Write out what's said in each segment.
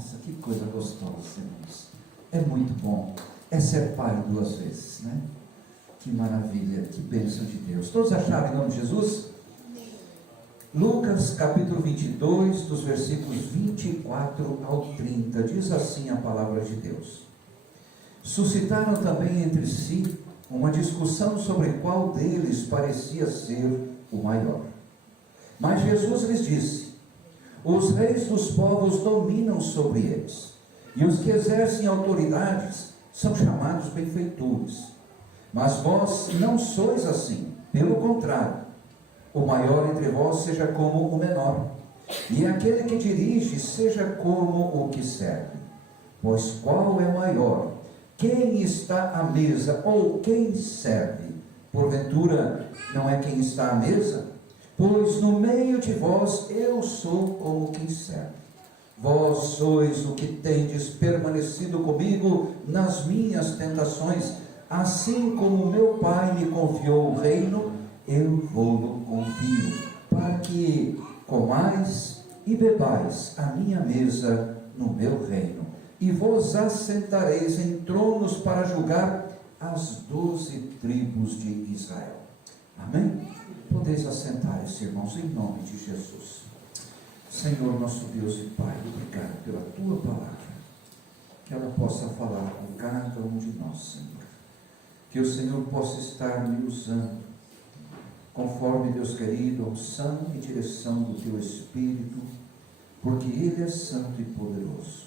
Nossa, que coisa gostosa, irmãos. É muito bom. É ser pai 2 vezes, né? Que maravilha, que bênção de Deus. Todos acharam em nome de Jesus? Lucas capítulo 22, dos versículos 24 ao 30, diz assim a palavra de Deus. Suscitaram também entre si uma discussão sobre qual deles parecia ser o maior. Mas Jesus lhes disse: os reis dos povos dominam sobre eles, e os que exercem autoridades são chamados benfeitores. Mas vós não sois assim, pelo contrário, o maior entre vós seja como o menor, e aquele que dirige seja como o que serve. Pois qual é maior? Quem está à mesa ou quem serve? Porventura não é quem está à mesa? Pois no meio de vós eu sou como quem serve. Vós sois o que tendes permanecido comigo nas minhas tentações, assim como meu Pai me confiou o reino, eu vou-lo confio, para que comais e bebais a minha mesa no meu reino, e vos assentareis em tronos para julgar as 12 tribos de Israel. Amém? Podeis assentar-se, irmãos, em nome de Jesus. Senhor, nosso Deus e Pai, obrigado pela Tua palavra, que ela possa falar com cada um de nós, Senhor. Que o Senhor possa estar me usando, conforme, Deus querido, a unção e direção do Teu Espírito, porque Ele é santo e poderoso.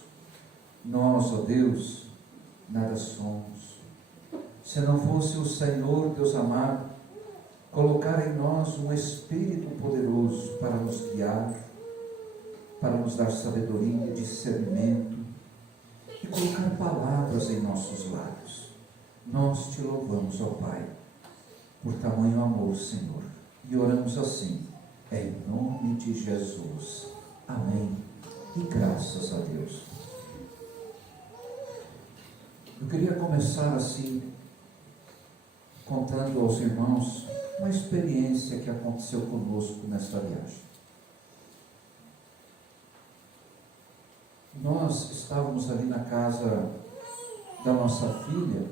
Nós, ó Deus, nada somos. Se não fosse o Senhor, Deus amado, colocar em nós um Espírito poderoso para nos guiar, para nos dar sabedoria, discernimento e colocar palavras em nossos lábios. Nós te louvamos, ó Pai, por tamanho amor, Senhor, e oramos assim, em nome de Jesus. Amém. E graças a Deus. Eu queria começar assim, contando aos irmãos uma experiência que aconteceu conosco nesta viagem. Nós estávamos ali na casa da nossa filha,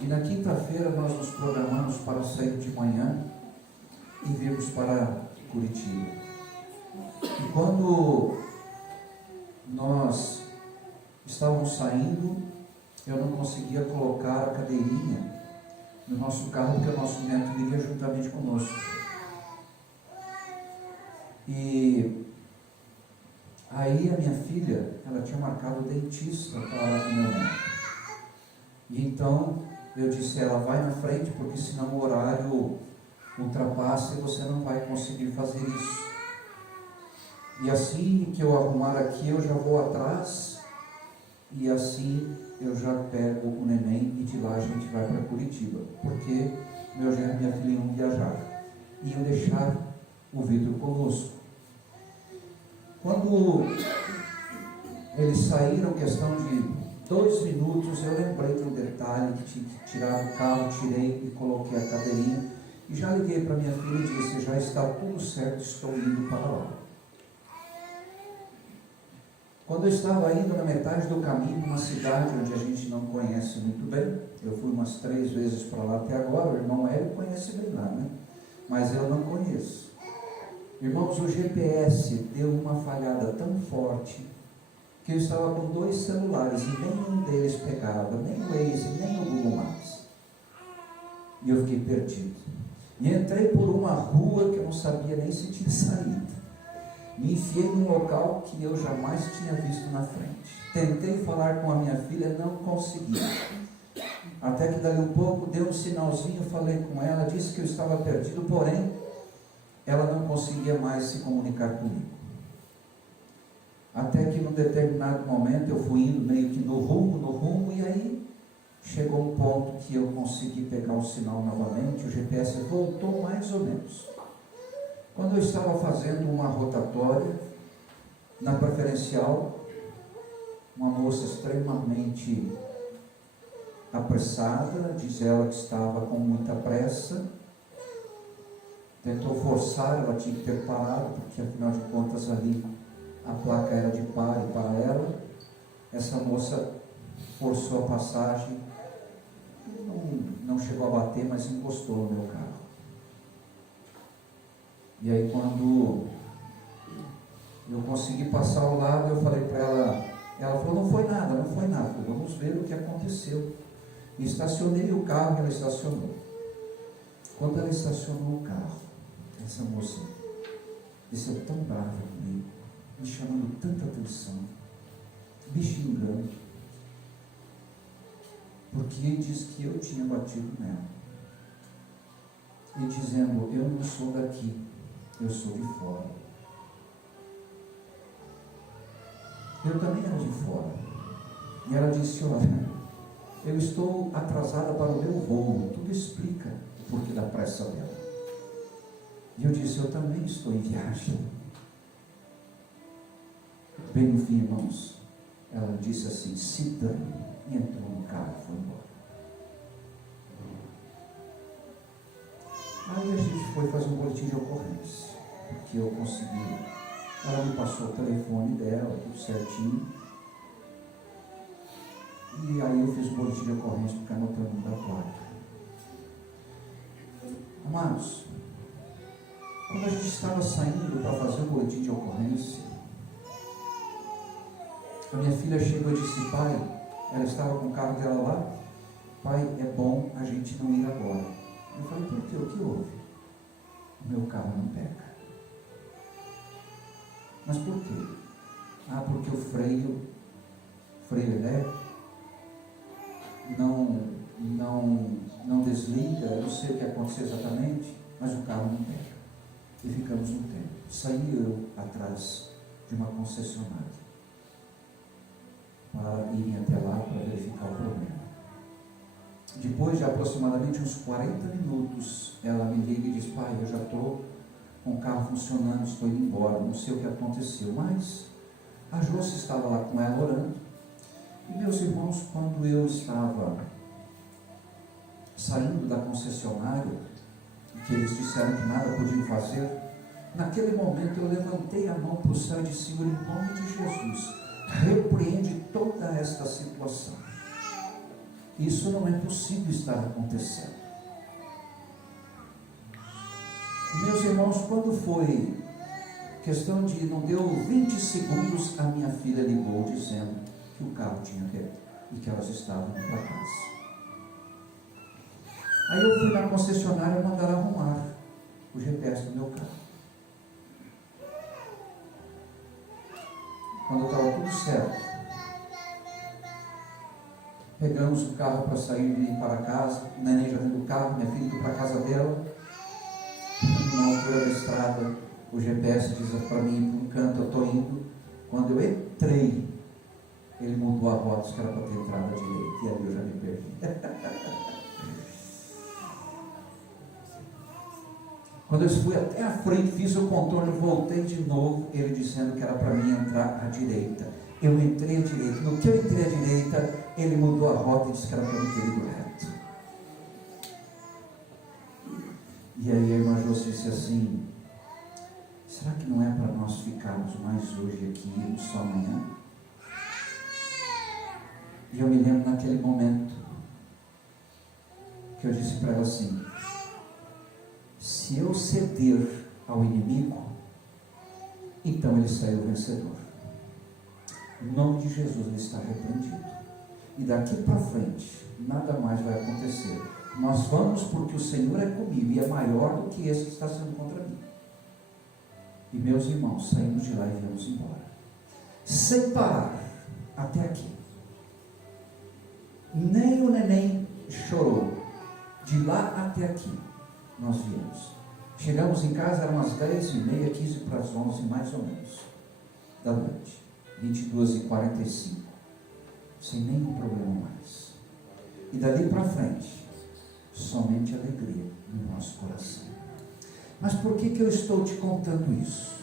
e na quinta-feira nós nos programamos para sair de manhã e virmos para Curitiba. E quando nós estávamos saindo, eu não conseguia colocar a cadeirinha no nosso carro, porque o nosso neto viria juntamente conosco. E aí a minha filha, ela tinha marcado o dentista para o meu neto. E então eu disse a ela: vai na frente, porque senão o horário ultrapassa e você não vai conseguir fazer isso. E assim que eu arrumar aqui, eu já vou atrás, e assim eu já pego o neném, e de lá a gente vai para Curitiba, porque meu genro e minha filha iam viajar, iam deixar o Vitor conosco. Quando eles saíram, questão de 2 minutos, eu lembrei de um detalhe, que tinha que tirar o carro, tirei e coloquei a cadeirinha, e já liguei para minha filha e disse: já está tudo certo, estou indo para lá. Quando eu estava indo na metade do caminho, numa cidade onde a gente não conhece muito bem, eu fui umas 3 vezes para lá até agora, o irmão Hélio conhece bem lá, né? Mas eu não conheço. Irmãos, o GPS deu uma falhada tão forte, que eu estava com 2 celulares e nenhum deles pegava, nem o Waze, nem o Google Maps. E eu fiquei perdido. E entrei por uma rua que eu não sabia nem se tinha saída. Me enfiei num local que eu jamais tinha visto na frente. Tentei falar com a minha filha, não consegui. Até que dali um pouco deu um sinalzinho, falei com ela, disse que eu estava perdido, porém ela não conseguia mais se comunicar comigo. Até que num determinado momento eu fui indo meio que no rumo, e aí chegou um ponto que eu consegui pegar o sinal novamente, o GPS voltou mais ou menos. Quando eu estava fazendo uma rotatória, na preferencial, uma moça extremamente apressada, diz ela que estava com muita pressa, tentou forçar, ela tinha que ter parado, porque afinal de contas ali a placa era de pare para ela. Essa moça forçou a passagem, não chegou a bater, mas encostou no meu carro. E aí quando eu consegui passar ao lado, eu falei para ela, ela falou, não foi nada. Eu falei, vamos ver o que aconteceu. E estacionei o carro e ela estacionou. Quando ela estacionou o carro, essa moça desceu tão brava comigo, me chamando tanta atenção, me xingando, porque ele disse que eu tinha batido nela. E dizendo, eu não sou daqui, eu sou de fora. Eu também era de fora. E ela disse, olha, eu estou atrasada para o meu voo. Tudo explica o porquê da pressa dela. E eu disse, eu também estou em viagem. Bem no fim, irmãos, ela disse assim, se dane, e entrou no carro e foi embora. Aí a gente foi fazer um boletim de ocorrência, porque eu consegui, ela me passou o telefone dela, tudo certinho, e aí eu fiz um boletim de ocorrência, porque anotando o número da placa. Amados, quando a gente estava saindo para fazer o boletim de ocorrência, a minha filha chegou e disse, pai, ela estava com o carro dela lá, pai, é bom a gente não ir agora. Eu falei, por quê? O que houve? O meu carro não pega. Mas por quê? Porque o freio elétrico não desliga, eu não sei o que aconteceu exatamente, mas o carro não pega. E ficamos um tempo. Saí eu atrás de uma concessionária para irem até lá para verificar o problema. Depois de aproximadamente uns 40 minutos, ela me liga e diz, pai, eu já estou com o carro funcionando, estou indo embora, não sei o que aconteceu, mas a Josi estava lá com ela orando, e meus irmãos, quando eu estava saindo da concessionária, que eles disseram que nada podiam fazer, naquele momento eu levantei a mão para o céu e disse, Senhor, em nome de Jesus, repreende toda esta situação. Isso não é possível estar acontecendo. Meus irmãos, quando foi questão de, não deu 20 segundos, a minha filha ligou dizendo que o carro tinha pego e que elas estavam indo para casa. Aí eu fui na concessionária mandar arrumar o GPS do meu carro. Quando estava tudo certo, pegamos o carro para sair e ir para casa, o neném já dentro do carro, minha filha indo para a casa dela. Numa altura da estrada, o GPS diz para mim, para um canto, eu estou indo. Quando eu entrei, ele mudou a rota, que era para ter entrado à direita, e ali eu já me perdi. Quando eu fui até a frente, fiz o contorno, voltei de novo, ele dizendo que era para mim entrar à direita. Eu entrei à direita. No que eu entrei à direita, ele mudou a rota e disse que era para mim ter ido reto. E aí a irmã Josi disse assim, será que não é para nós ficarmos mais hoje aqui e irmos só amanhã? E eu me lembro naquele momento que eu disse para ela assim, se eu ceder ao inimigo, então ele saiu vencedor. Em nome de Jesus ele está repreendido. E daqui para frente, nada mais vai acontecer. Nós vamos porque o Senhor é comigo e é maior do que esse que está sendo contra mim. E meus irmãos, saímos de lá e viemos embora. Sem parar, até aqui. Nem o neném chorou. De lá até aqui, nós viemos. Chegamos em casa, eram umas 10h30, 15 para as 11, mais ou menos, da noite. 22h45. Sem nenhum problema mais. E dali para frente, somente alegria no nosso coração. Mas por que eu estou te contando isso?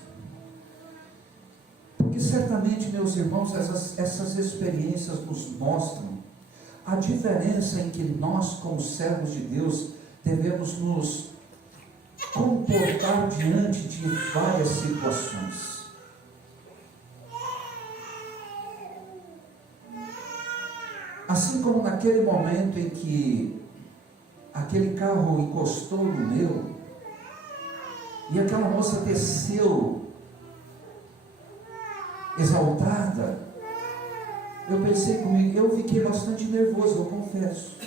Porque certamente, meus irmãos, essas experiências nos mostram a diferença em que nós, como servos de Deus, devemos nos comportar diante de várias situações. Assim como naquele momento em que aquele carro encostou no meu, e aquela moça desceu exaltada, eu pensei comigo, eu fiquei bastante nervoso, eu confesso.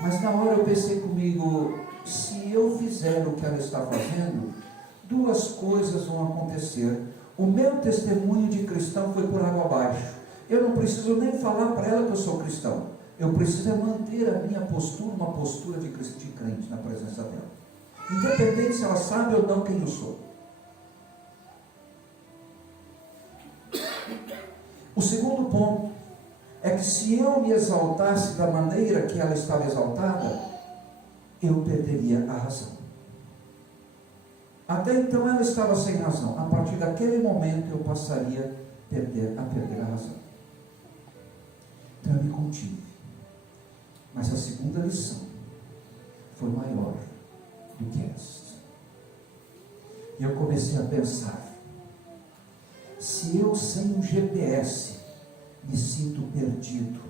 Mas na hora eu pensei comigo, se eu fizer o que ela está fazendo, duas coisas vão acontecer. O meu testemunho de cristão foi por água abaixo. Eu não preciso nem falar para ela que eu sou cristão. Eu preciso manter a minha postura, uma postura de crente na presença dela. Independente se ela sabe ou não quem eu sou. O segundo ponto é que se eu me exaltasse da maneira que ela estava exaltada, eu perderia a razão. Até então ela estava sem razão. A partir daquele momento eu passaria a perder a razão. Então eu me contive. Mas a segunda lição foi maior do que esta. E eu comecei a pensar, se eu sem um GPS me sinto perdido,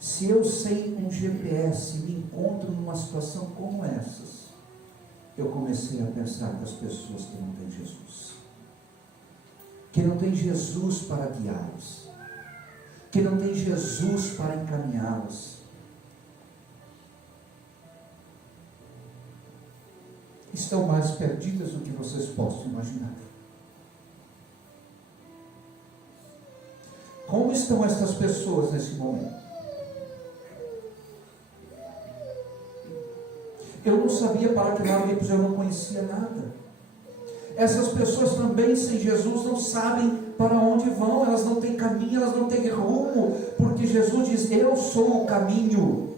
se eu sem um GPS me encontro numa situação como essas, eu comecei a pensar das pessoas que não têm Jesus, que não têm Jesus para guiá-los, que não têm Jesus para encaminhá-los. Estão mais perdidas do que vocês possam imaginar. Como estão estas pessoas nesse momento? Eu não sabia para que lado ir, pois eu não conhecia nada. Essas pessoas também sem Jesus não sabem para onde vão, elas não têm caminho, elas não têm rumo, porque Jesus diz, eu sou o caminho.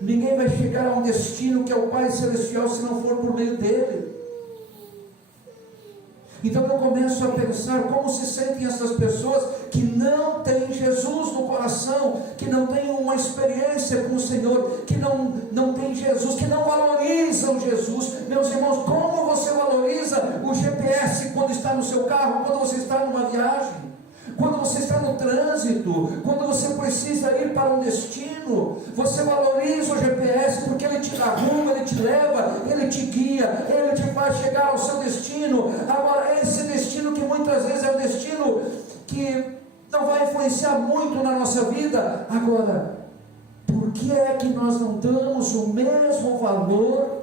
Ninguém vai chegar a um destino que é o Pai Celestial se não for por meio dele. Então eu começo a pensar como se sentem essas pessoas que não têm Jesus no coração, que não têm uma experiência com o Senhor, que não têm Jesus, que não valorizam Jesus. Meus irmãos, como você valoriza o GPS quando está no seu carro, quando você está numa viagem? Quando você está no trânsito, quando você precisa ir para um destino, você valoriza o GPS porque ele te dá rumo, ele te leva, ele te guia, ele te faz chegar ao seu destino. Agora, esse destino que muitas vezes é um destino que não vai influenciar muito na nossa vida. Agora, por que é que nós não damos o mesmo valor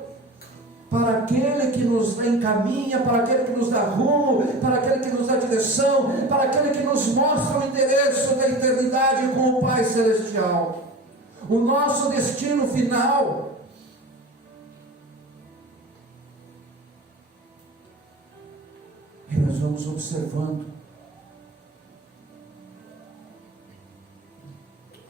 para aquele que nos encaminha, para aquele que nos dá rumo, para aquele que nos dá direção, para aquele que nos mostra o endereço da eternidade com o Pai Celestial, o nosso destino final? E nós vamos observando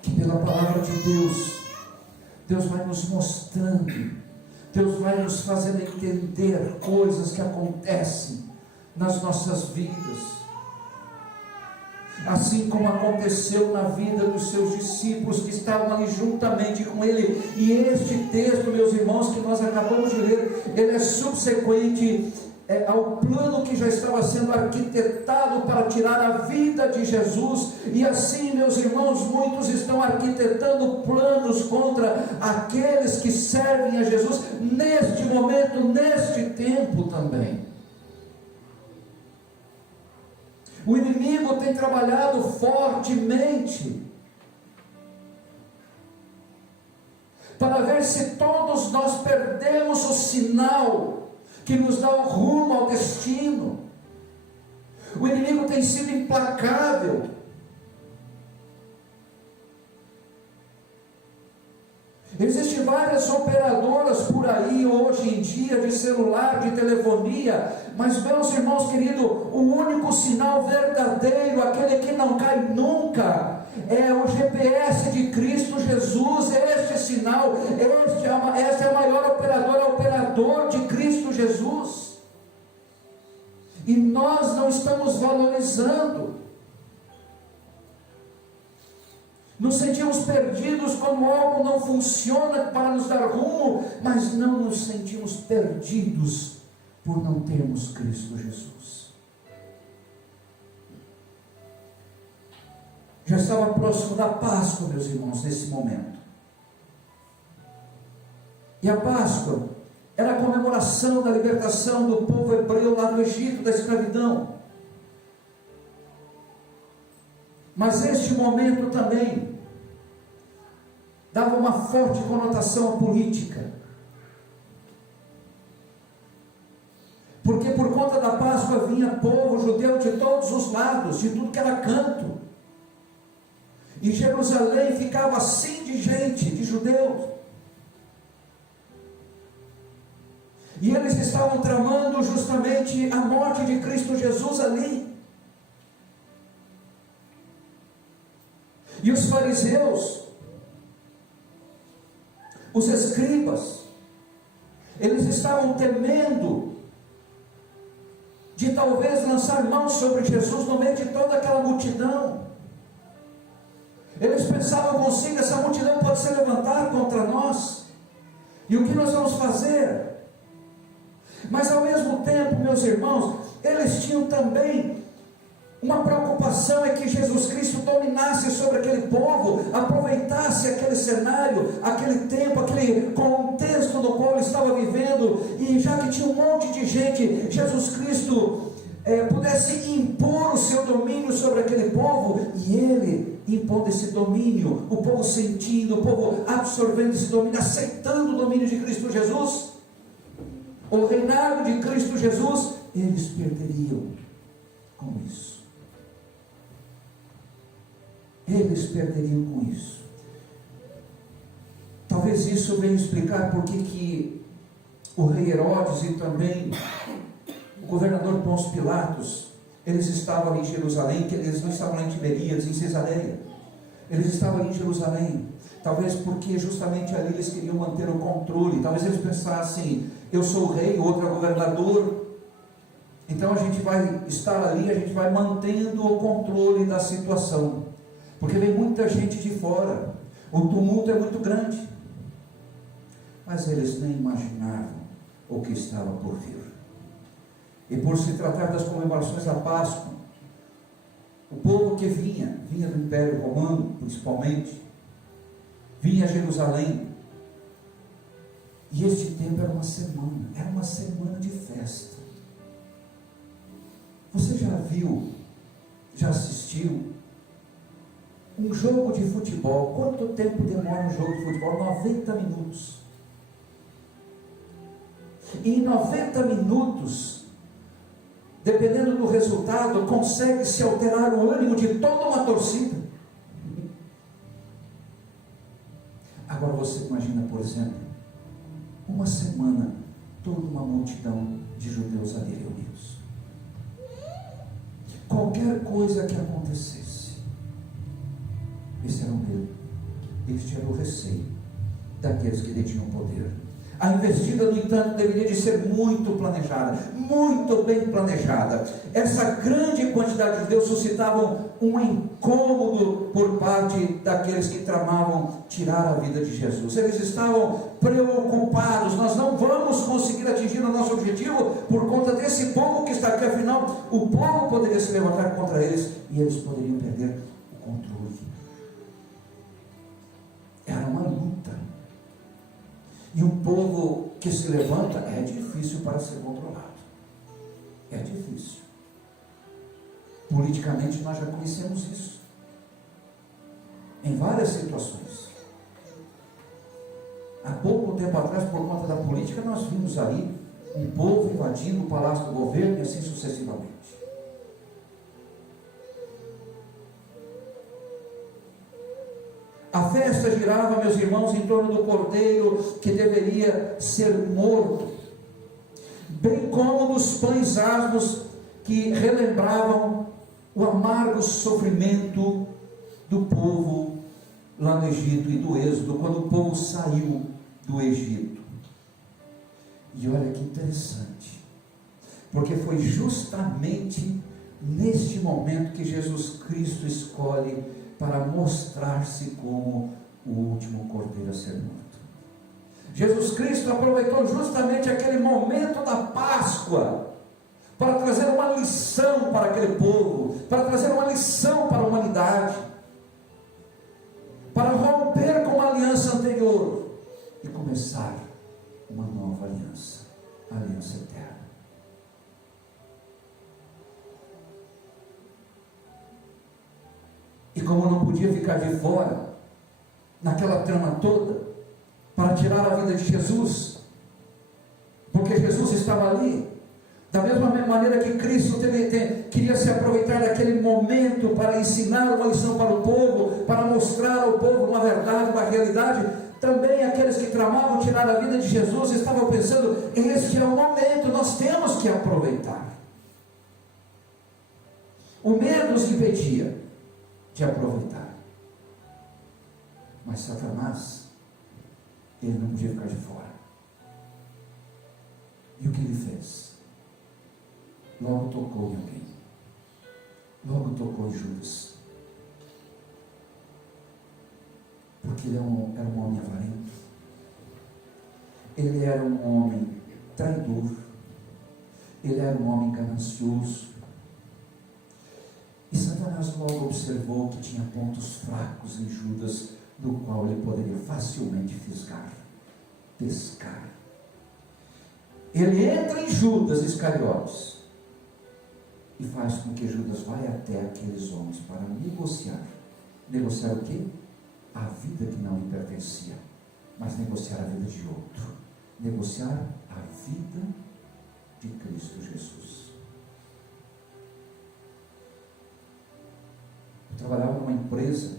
que pela palavra de Deus vai nos mostrando, Deus vai nos fazendo entender coisas que acontecem nas nossas vidas, assim como aconteceu na vida dos seus discípulos que estavam ali juntamente com ele. E este texto, meus irmãos, que nós acabamos de ler, ele é subsequente ao plano que já estava sendo arquitetado para tirar a vida de Jesus. E assim, meus irmãos, muitos estão arquitetando planos contra aqueles que servem a Jesus neste momento, neste tempo também. O inimigo tem trabalhado fortemente para ver se todos nós perdemos o sinal que nos dá o rumo ao destino. O inimigo tem sido implacável. Existem várias operadoras por aí hoje em dia de celular, de telefonia, mas, meus irmãos queridos, o único sinal verdadeiro, aquele que não cai nunca, é o GPS de Cristo Jesus. Este sinal, esta é a maior operadora, o operador de Cristo Jesus. E nós não estamos valorizando. Nos sentimos perdidos quando algo não funciona para nos dar rumo, mas não nos sentimos perdidos por não termos Cristo Jesus. Já estava próximo da Páscoa, meus irmãos, nesse momento. E a Páscoa era a comemoração da libertação do povo hebreu lá do Egito, da escravidão. Mas este momento também dava uma forte conotação política. Porque por conta da Páscoa vinha povo judeu de todos os lados, de tudo que era canto. E Jerusalém ficava assim de gente, de judeus. E eles estavam tramando justamente a morte de Cristo Jesus ali. E os fariseus, os escribas, eles estavam temendo de talvez lançar mão sobre Jesus no meio de toda aquela multidão. Eles pensavam consigo: essa multidão pode se levantar contra nós, e o que nós vamos fazer? Mas ao mesmo tempo, meus irmãos, eles tinham também uma preocupação, é que Jesus Cristo dominasse sobre aquele povo, aproveitasse aquele cenário, aquele tempo, aquele contexto no qual ele estava vivendo, e já que tinha um monte de gente, Jesus Cristo pudesse impor o seu domínio sobre aquele povo, e ele impondo esse domínio, o povo sentindo, o povo absorvendo esse domínio, aceitando o domínio de Cristo Jesus, o reinado de Cristo Jesus, eles perderiam com isso. Eles perderiam com isso. Talvez isso venha explicar por que o rei Herodes e também o governador Pôncio Pilatos, eles estavam ali em Jerusalém, que eles não estavam lá em Tiberíades, em Cesareia. Eles estavam ali em Jerusalém. Talvez porque justamente ali eles queriam manter o controle. Talvez eles pensassem: eu sou o rei, o outro é o governador, então a gente vai estar ali, a gente vai mantendo o controle da situação, porque vem muita gente de fora, o tumulto é muito grande. Mas eles nem imaginavam o que estava por vir. E por se tratar das comemorações da Páscoa, o povo que vinha do Império Romano principalmente, vinha a Jerusalém. E este tempo era uma semana de festa. Você já viu, já assistiu um jogo de futebol? Quanto tempo demora um jogo de futebol? 90 minutos. E em 90 minutos, dependendo do resultado, consegue-se alterar o ânimo de toda uma torcida. Agora você imagina, por exemplo, uma semana, toda uma multidão de judeus ali reunidos. Qualquer coisa que acontecesse, esse era o medo, este era o receio daqueles que detinham o poder. A investida, no entanto, deveria de ser muito planejada, muito bem planejada. Essa grande quantidade de judeus suscitavam um incômodo por parte daqueles que tramavam tirar a vida de Jesus. Eles estavam preocupados: nós não vamos conseguir atingir o nosso objetivo por conta desse povo que está aqui. Afinal, o povo poderia se levantar contra eles e eles poderiam perder o controle. Era uma luta. E um povo que se levanta é difícil para ser controlado. É difícil. Politicamente nós já conhecemos isso. Em várias situações. Há pouco tempo atrás, por conta da política, nós vimos aí um povo invadindo o palácio do governo e assim sucessivamente. A festa girava, meus irmãos, em torno do cordeiro que deveria ser morto, bem como dos pães asmos que relembravam o amargo sofrimento do povo lá no Egito e do Êxodo, quando o povo saiu do Egito. E olha que interessante, porque foi justamente neste momento que Jesus Cristo escolhe para mostrar-se como o último cordeiro a ser morto. Jesus Cristo aproveitou justamente aquele momento da Páscoa para trazer uma lição para aquele povo, para trazer uma lição para a humanidade. para romper com a aliança anterior e começar uma nova aliança, a aliança eterna. E como não podia ficar de fora, naquela trama toda, para tirar a vida de Jesus, porque Jesus estava ali, da mesma maneira que Cristo queria se aproveitar daquele momento para ensinar uma lição para o povo, para mostrar ao povo uma verdade, uma realidade, também aqueles que tramavam tirar a vida de Jesus estavam pensando: este é o momento, nós temos que aproveitar. O medo os impedia de aproveitar, mas Satanás, ele não podia ficar de fora. E o que ele fez? Logo tocou em alguém, logo tocou em Judas, porque ele era um homem avarento, ele era um homem traidor, ele era um homem ganancioso, e Satanás logo observou que tinha pontos fracos em Judas, do qual ele poderia facilmente fisgar, pescar. Ele entra em Judas Iscariotes e faz com que Judas vá até aqueles homens para negociar. Negociar o quê? A vida que não lhe pertencia, mas negociar a vida de outro. Negociar a vida de Cristo Jesus. Eu trabalhava numa empresa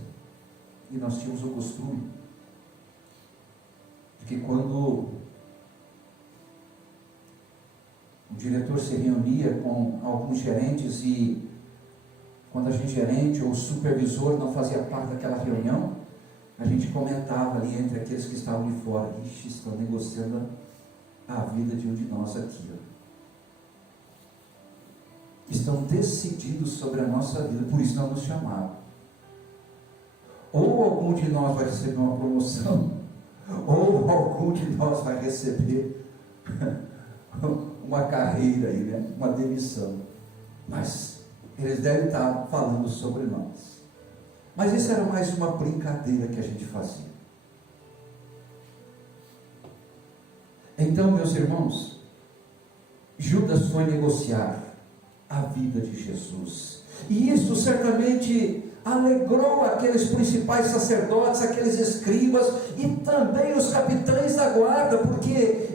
e nós tínhamos o costume de que quando o diretor se reunia com alguns gerentes e quando a gente gerente ou supervisor não fazia parte daquela reunião, a gente comentava ali entre aqueles que estavam de fora: ixi, estão negociando a vida de um de nós aqui, ó. Estão decididos sobre a nossa vida, por isso não nos chamaram. Ou algum de nós vai receber uma promoção, ou algum de nós vai receber uma carreira aí, né? Uma demissão. Mas eles devem estar falando sobre nós. Mas isso era mais uma brincadeira que a gente fazia. Então, meus irmãos, Judas foi negociar a vida de Jesus, e isso certamente alegrou aqueles principais sacerdotes, aqueles escribas e também os capitães da guarda, porque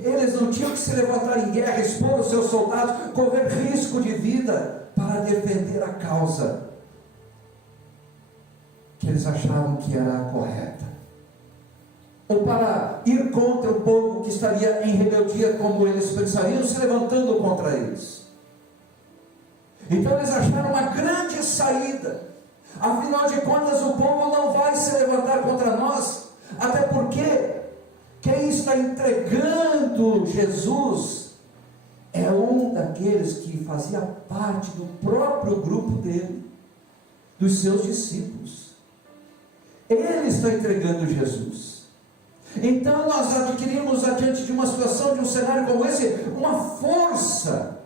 eles não tinham que se levantar em guerra, expor os seus soldados, correr risco de vida para defender a causa que eles achavam que era a correta, ou para ir contra o povo que estaria em rebeldia, como eles pensariam, se levantando contra eles. Então eles acharam uma grande saída. Afinal de contas, o povo não vai se levantar contra nós, até porque quem está entregando Jesus é um daqueles que fazia parte do próprio grupo dele, dos seus discípulos. Ele está entregando Jesus. Então nós adquirimos, diante de uma situação, de um cenário como esse, uma força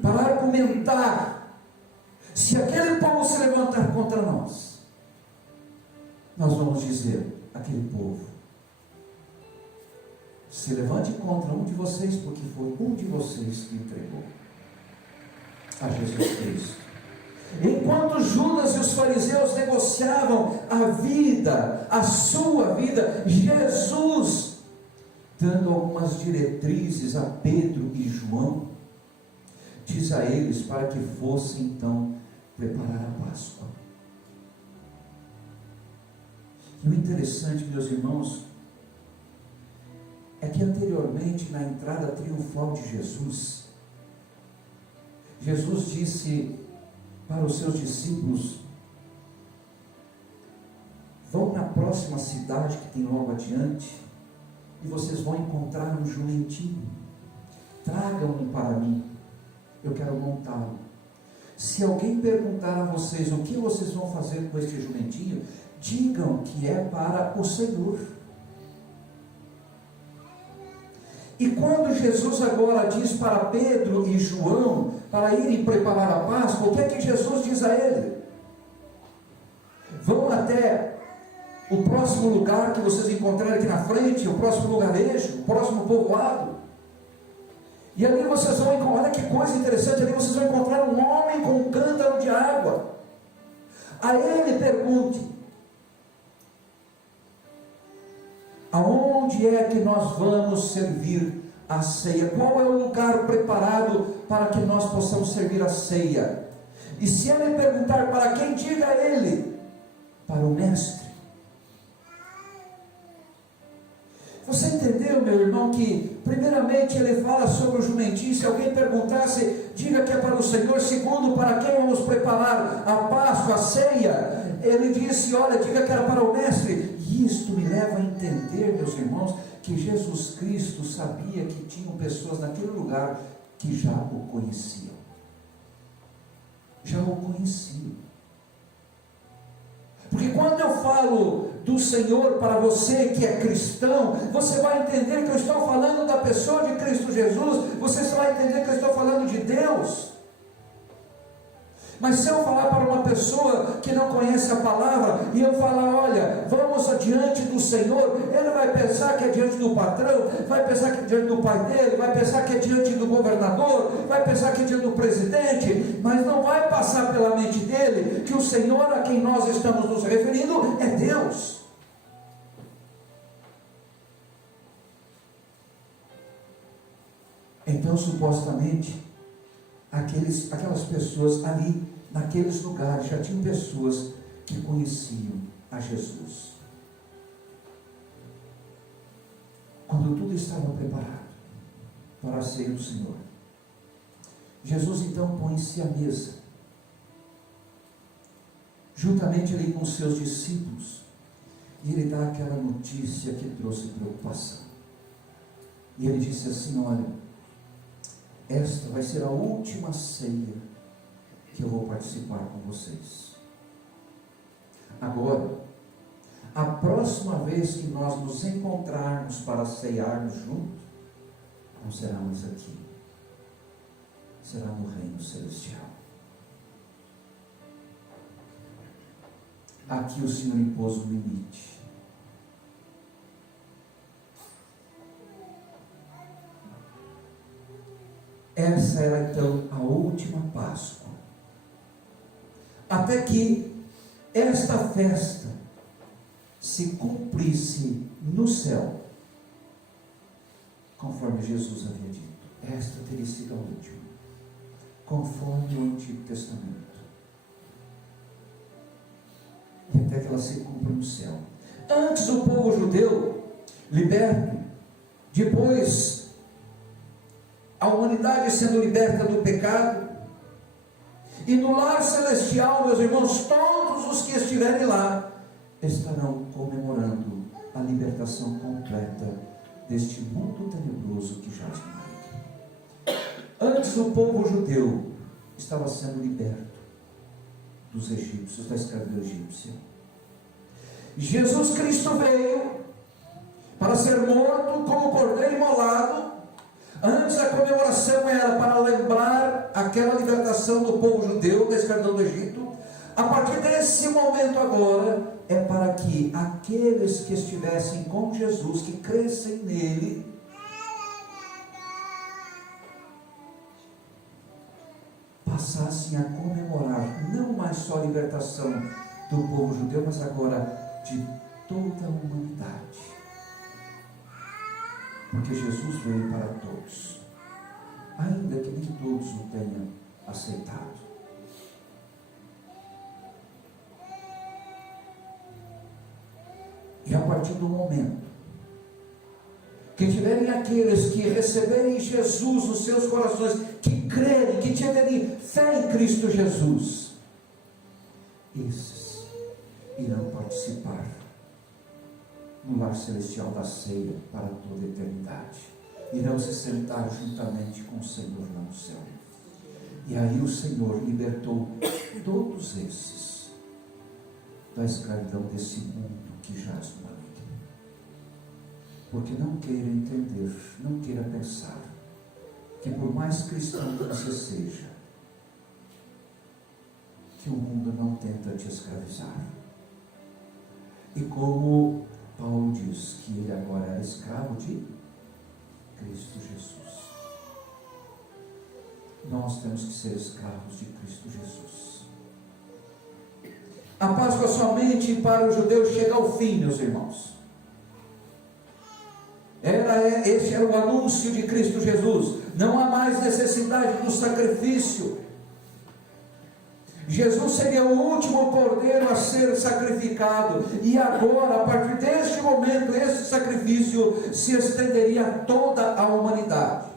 para argumentar. Se aquele povo se levantar contra nós, nós vamos dizer: aquele povo se levante contra um de vocês, porque foi um de vocês que entregou a Jesus Cristo. Enquanto Judas e os fariseus negociavam a vida, a sua vida, Jesus, dando algumas diretrizes a Pedro e João, diz a eles para que fossem então preparar a Páscoa. E o interessante, meus irmãos, é que anteriormente, na entrada triunfal de Jesus, Jesus disse para os seus discípulos: vão na próxima cidade que tem logo adiante, e vocês vão encontrar um jumentinho, tragam-no para mim, eu quero montá-lo. Se alguém perguntar a vocês o que vocês vão fazer com este jumentinho, digam que é para o Senhor. E quando Jesus agora diz para Pedro e João para irem preparar a Páscoa, o que é que Jesus diz a ele? Vão até o próximo lugar que vocês encontrarem aqui na frente, o próximo lugarejo, o próximo povoado. E ali vocês vão encontrar, olha que coisa interessante, ali vocês vão encontrar um homem com um cântaro de água. A ele pergunte: aonde é que nós vamos servir a ceia? Qual é o lugar preparado para que nós possamos servir a ceia? E se ele perguntar para quem, diga a ele: para o mestre. Você entendeu, meu irmão, que primeiramente ele fala sobre o jumentinho? Se alguém perguntasse, diga que é para o Senhor. Segundo, para quem vamos preparar a Páscoa, a ceia? Ele disse, olha, diga que era para o mestre. E isto me leva a entender, meus irmãos, que Jesus Cristo sabia que tinham pessoas naquele lugar que já o conheciam. Já o conheciam. Porque quando eu falo do Senhor para você que é cristão, você vai entender que eu estou falando da pessoa de Cristo Jesus, você só vai entender que eu estou falando de Deus. Mas se eu falar para uma pessoa que não conhece a palavra, e eu falar, olha, vamos adiante do Senhor, ele vai pensar que é diante do patrão, vai pensar que é diante do pai dele, vai pensar que é diante do governador, vai pensar que é diante do presidente, mas não vai passar pela mente dele que o Senhor a quem nós estamos nos referindo é Deus. Então, supostamente, aquelas pessoas ali, naqueles lugares, já tinham pessoas que conheciam a Jesus. Quando tudo estava preparado para a ceia do Senhor, Jesus então põe-se à mesa, juntamente ali com os seus discípulos, e ele dá aquela notícia que trouxe preocupação. E ele disse assim, olha, esta vai ser a última ceia que eu vou participar com vocês. Agora, a próxima vez que nós nos encontrarmos para ceiarmos juntos, não será mais aqui, será no reino celestial. Aqui o Senhor impôs um limite. Essa era então a última Páscoa, até que esta festa se cumprisse no céu, conforme Jesus havia dito. Esta teria sido a última, conforme o Antigo Testamento, e até que ela se cumpra no céu. Antes o povo judeu liberto, depois a humanidade sendo liberta do pecado, e no lar celestial, meus irmãos, todos os que estiverem lá estarão comemorando a libertação completa deste mundo tenebroso que jaz no maligno. Antes o povo judeu estava sendo liberto dos egípcios, da escravidão egípcia. Jesus Cristo veio para ser morto como cordeiro imolado. Antes a comemoração era para lembrar aquela libertação do povo judeu da escravidão do Egito. A partir desse momento agora, é para que aqueles que estivessem com Jesus, que crescem nele, passassem a comemorar não mais só a libertação do povo judeu, mas agora de toda a humanidade. Porque Jesus veio para todos, ainda que nem todos o tenham aceitado. E a partir do momento que tiverem aqueles que receberem Jesus nos seus corações, que crerem, que tiverem fé em Cristo Jesus, esses irão participar no lar celestial da ceia para toda a eternidade. Irão se sentar juntamente com o Senhor lá no céu. E aí o Senhor libertou todos esses da escravidão desse mundo que jaz no maligno. porque não queira entender, não queira pensar que por mais cristão que você seja, que o mundo não tenta te escravizar. E como Paulo diz que ele agora era escravo de Cristo Jesus, nós temos que ser escravos de Cristo Jesus. A Páscoa somente para os judeus chega ao fim, meus irmãos. Esse era o anúncio de Cristo Jesus. Não há mais necessidade do sacrifício. Jesus seria o último cordeiro a ser sacrificado, e agora, a partir deste momento, esse sacrifício se estenderia a toda a humanidade.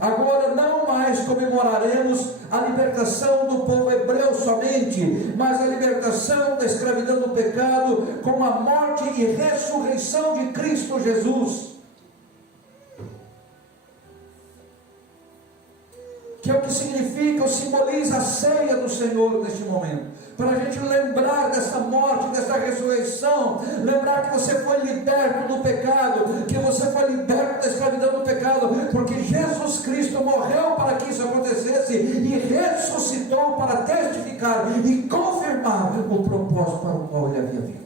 Agora não mais comemoraremos a libertação do povo hebreu somente, mas a libertação da escravidão do pecado com a morte e ressurreição de Cristo Jesus. Que é o que significa, ou simboliza a ceia do Senhor neste momento, para a gente lembrar dessa morte, dessa ressurreição, lembrar que você foi liberto do pecado, que você foi liberto da escravidão do pecado, porque Jesus Cristo morreu para que isso acontecesse, e ressuscitou para testificar e confirmar o propósito para o qual ele havia vindo.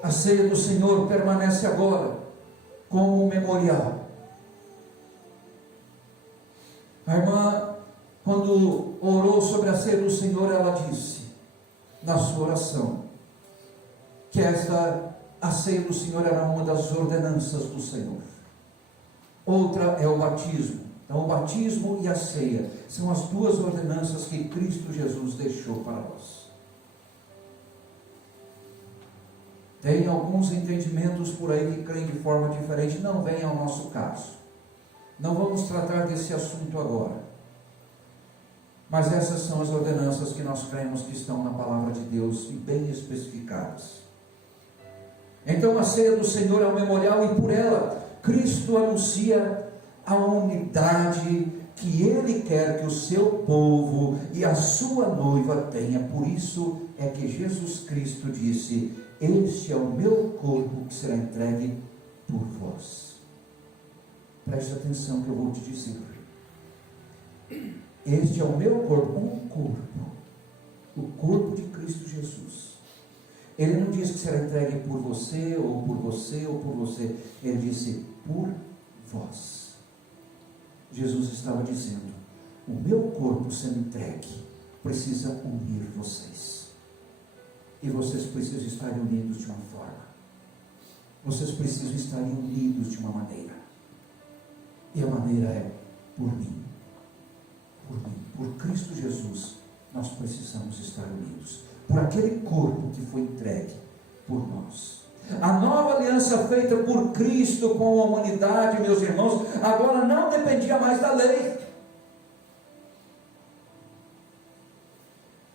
A ceia do Senhor permanece agora como um memorial. A irmã, quando orou sobre a ceia do Senhor, ela disse na sua oração que a ceia do Senhor era uma das ordenanças do Senhor. Outra é o batismo. Então, o batismo e a ceia são as duas ordenanças que Cristo Jesus deixou para nós. Tem alguns entendimentos por aí que creem de forma diferente, não vem ao nosso caso. Não vamos tratar desse assunto agora. Mas essas são as ordenanças que nós cremos que estão na palavra de Deus e bem especificadas. Então a ceia do Senhor é um memorial, e por ela Cristo anuncia a unidade que Ele quer que o seu povo e a sua noiva tenha. Por isso é que Jesus Cristo disse: este é o meu corpo que será entregue por vós. Preste atenção que eu vou te dizer. Este é o meu corpo, um corpo, o corpo de Cristo Jesus. Ele não disse que será entregue por você, ou por você, ou por você. Ele disse por vós. Jesus estava dizendo: o meu corpo sendo entregue precisa unir vocês. E vocês precisam estar unidos de uma forma. Vocês precisam estar unidos de uma maneira. E a maneira é por mim. Por mim. Por Cristo Jesus, nós precisamos estar unidos. Por aquele corpo que foi entregue por nós. A nova aliança feita por Cristo com a humanidade, meus irmãos, agora não dependia mais da lei.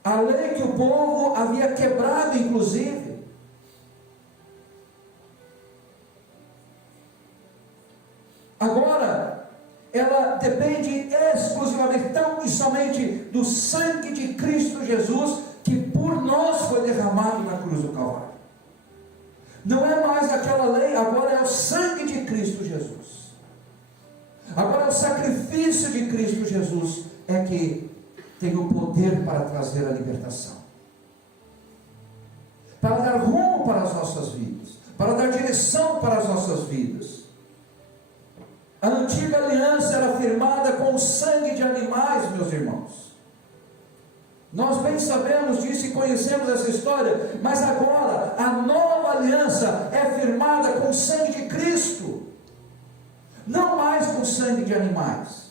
A lei que o povo havia quebrado, inclusive. Agora, ela depende exclusivamente, tão e somente do sangue de Cristo Jesus, que por nós foi derramado na cruz do Calvário. Não é mais aquela lei, agora é o sangue de Cristo Jesus. Agora é o sacrifício de Cristo Jesus é que tem o poder para trazer a libertação, para dar rumo para as nossas vidas, para dar direção para as nossas vidas. A antiga aliança era firmada com o sangue de animais, meus irmãos. Nós bem sabemos disso e conhecemos essa história, mas agora a nova aliança é firmada com o sangue de Cristo, não mais com o sangue de animais.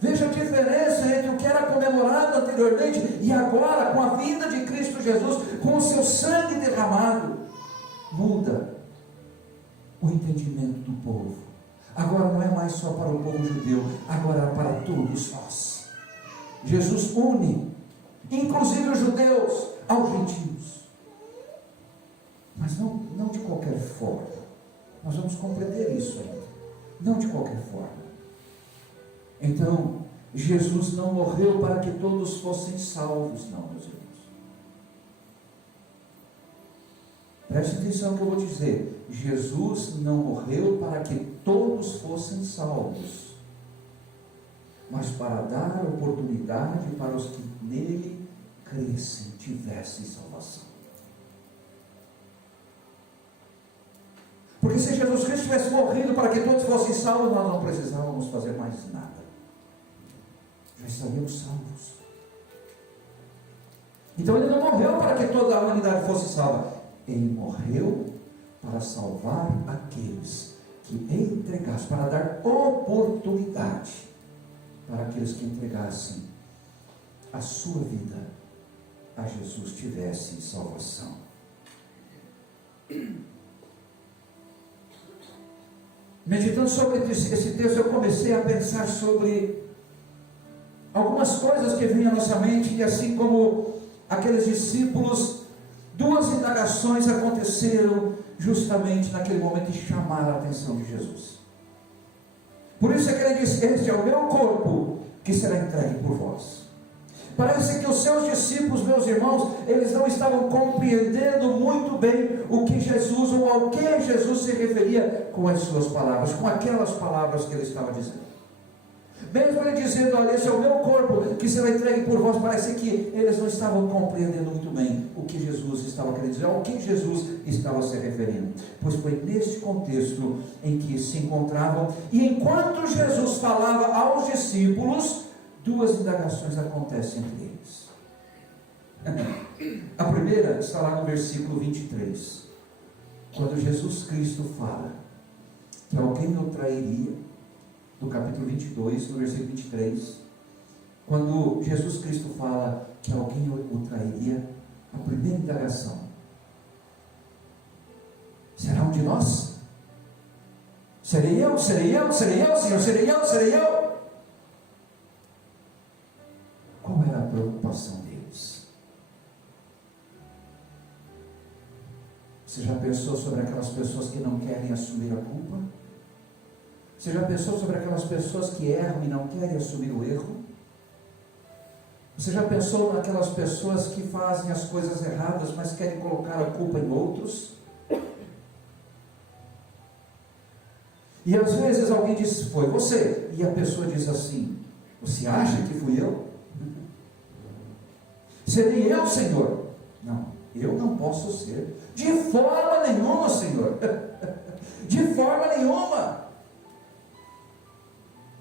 Veja a diferença entre o que era comemorado anteriormente e agora, com a vinda de Cristo Jesus, com o seu sangue derramado. Muda o entendimento do povo. Agora não é mais só para o povo judeu, agora é para todos nós. Jesus une, inclusive os judeus, aos gentios. Mas não de qualquer forma. Nós vamos compreender isso ainda. Não de qualquer forma. Então, Jesus não morreu para que todos fossem salvos, não, meus irmãos. Preste atenção no que eu vou dizer. Jesus não morreu para que todos fossem salvos, mas para dar oportunidade para os que nele crescem, tivessem salvação. Porque se Jesus Cristo tivesse morrido para que todos fossem salvos, nós não precisávamos fazer mais nada. Já estaríamos salvos. Então ele não morreu para que toda a humanidade fosse salva. Ele morreu para salvar aqueles que entregassem, para dar oportunidade para aqueles que entregassem a sua vida a Jesus, tivessem salvação. Meditando sobre esse texto, eu comecei a pensar sobre algumas coisas que vinham à nossa mente, e assim como aqueles discípulos, duas indagações aconteceram justamente naquele momento e chamaram a atenção de Jesus. Por isso é que ele disse: este é o meu corpo que será entregue por vós. Parece que os seus discípulos, meus irmãos, eles não estavam compreendendo muito bem o que Jesus, ou ao que Jesus se referia com as suas palavras, com aquelas palavras que ele estava dizendo. Mesmo ele dizendo: olha, esse é o meu corpo que será entregue por vós, parece que eles não estavam compreendendo muito bem o que Jesus estava querendo dizer, ao que Jesus estava se referindo. Pois foi neste contexto em que se encontravam, e enquanto Jesus falava aos discípulos, duas indagações acontecem entre eles. A primeira está lá no versículo 23, quando Jesus Cristo fala que alguém o trairia, do capítulo 22, no versículo 23, quando Jesus Cristo fala que alguém o trairia, a primeira indagação: será um de nós? Serei eu, Senhor, serei eu? Qual era a preocupação deles? Você já pensou sobre aquelas pessoas que não querem assumir a culpa? Você já pensou sobre aquelas pessoas que erram e não querem assumir o erro? Você já pensou naquelas pessoas que fazem as coisas erradas, mas querem colocar a culpa em outros? E às vezes alguém diz: foi você. E a pessoa diz assim: você acha que fui eu? Serei eu, Senhor? Não, eu não posso ser. De forma nenhuma, Senhor. De forma nenhuma.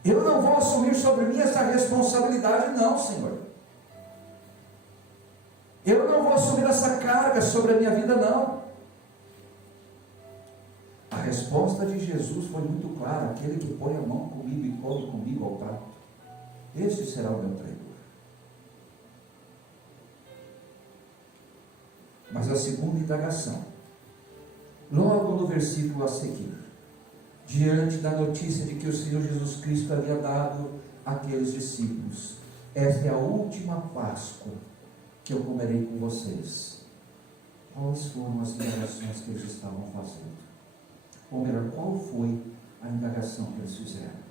Eu não vou assumir sobre mim essa responsabilidade, não, Senhor. Eu não vou assumir essa carga sobre a minha vida, não. A resposta de Jesus foi muito clara: aquele que põe a mão comigo e come comigo ao prato, esse será o meu traidor. Mas a segunda indagação, logo no versículo a seguir, diante da notícia de que o Senhor Jesus Cristo havia dado àqueles discípulos: esta é a última Páscoa que eu comerei com vocês. Quais foram as indagações que eles estavam fazendo? Ou melhor, qual foi a indagação que eles fizeram?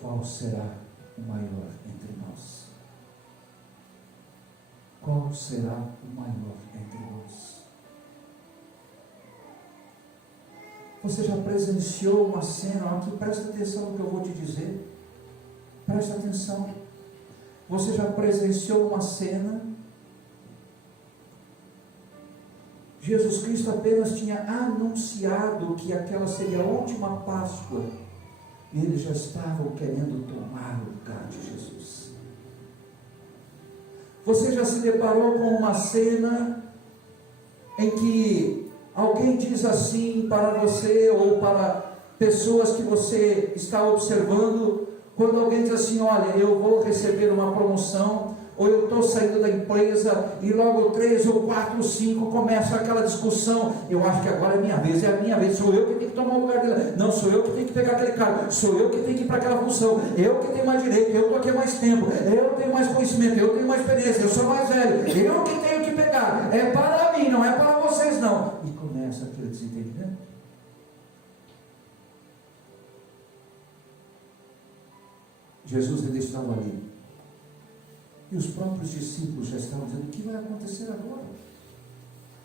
Qual será o maior entre nós? Qual será o maior entre nós? Você já presenciou uma cena aqui? Presta atenção no que eu vou te dizer. Presta atenção. Você já presenciou uma cena? Jesus Cristo apenas tinha anunciado que aquela seria a última Páscoa, e eles já estavam querendo tomar o lugar de Jesus. Você já se deparou com uma cena em que alguém diz assim para você, ou para pessoas que você está observando, quando alguém diz assim: olha, eu vou receber uma promoção, ou eu estou saindo da empresa, e logo 3 ou 4 ou 5 começa aquela discussão: eu acho que agora é minha vez, sou eu que tenho que tomar o lugar dele, não, sou eu que tenho que pegar aquele cargo, sou eu que tenho que ir para aquela função, eu que tenho mais direito, eu estou aqui há mais tempo, eu tenho mais conhecimento, eu tenho mais experiência, eu sou mais velho, eu que tenho que pegar, é para mim, não é para vocês não. E começa aquele desentendimento. Jesus ainda estava ali. E os próprios discípulos já estavam dizendo: o que vai acontecer agora?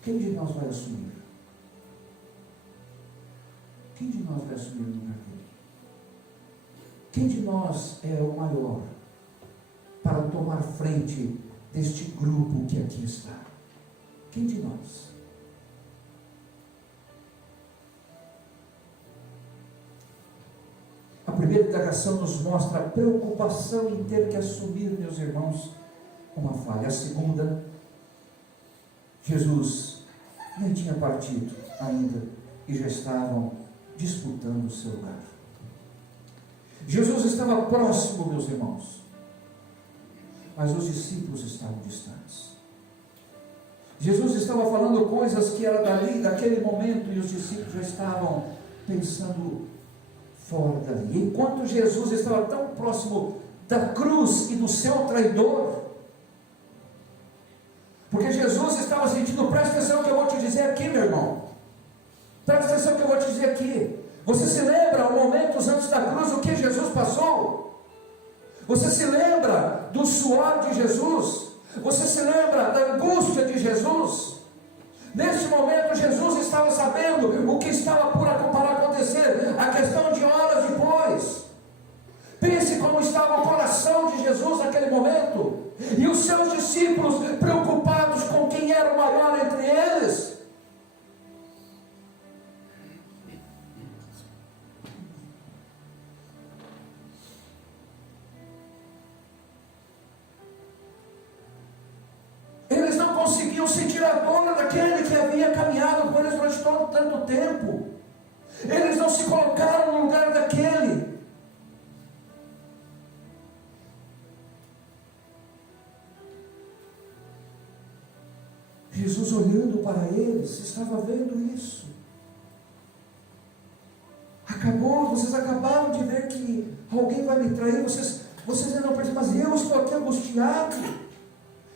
Quem de nós vai assumir? Quem de nós vai assumir o lugar dele? Quem de nós é o maior para tomar frente deste grupo que aqui está? Quem de nós? A primeira indagação nos mostra a preocupação em ter que assumir, meus irmãos, uma falha. A segunda, Jesus nem tinha partido ainda e já estavam disputando o seu lugar. Jesus estava próximo, meus irmãos, mas os discípulos estavam distantes. Jesus estava falando coisas que eram dali, daquele momento, e os discípulos já estavam pensando fora dali. Enquanto Jesus estava tão próximo da cruz e do seu traidor, porque Jesus estava sentindo, presta atenção que eu vou te dizer aqui, meu irmão, presta atenção que eu vou te dizer aqui. Você se lembra, momentos antes da cruz, o que Jesus passou? Você se lembra do suor de Jesus? Você se lembra da angústia de Jesus? Neste momento, Jesus estava sabendo o que estava para acontecer, a questão de horas depois. Pense como estava o coração de Jesus naquele momento, e os seus discípulos preocupados com quem era o maior entre eles. Eles não conseguiam sentir a dor daquele que havia caminhado com eles durante tanto tempo. Eles não se colocaram no lugar daquele. Jesus, olhando para eles, estava vendo isso. Vocês acabaram de ver que alguém vai me trair, vocês ainda não percebem, mas eu estou aqui angustiado.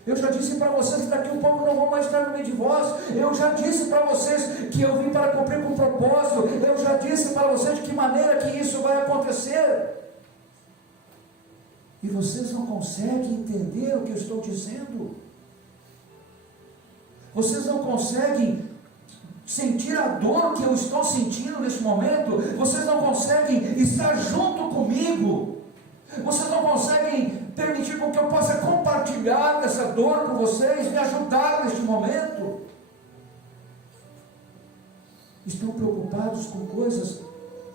Eu já disse para vocês que daqui a um pouco não vou mais estar no meio de vós. Eu já disse para vocês que eu vim para cumprir com o propósito. Eu já disse para vocês de que maneira que isso vai acontecer. E vocês não conseguem entender o que eu estou dizendo. Vocês não conseguem sentir a dor que eu estou sentindo neste momento. Vocês não conseguem estar junto comigo. Vocês não conseguem permitir com que eu possa compartilhar dessa dor com vocês, me ajudar neste momento. Estão preocupados com coisas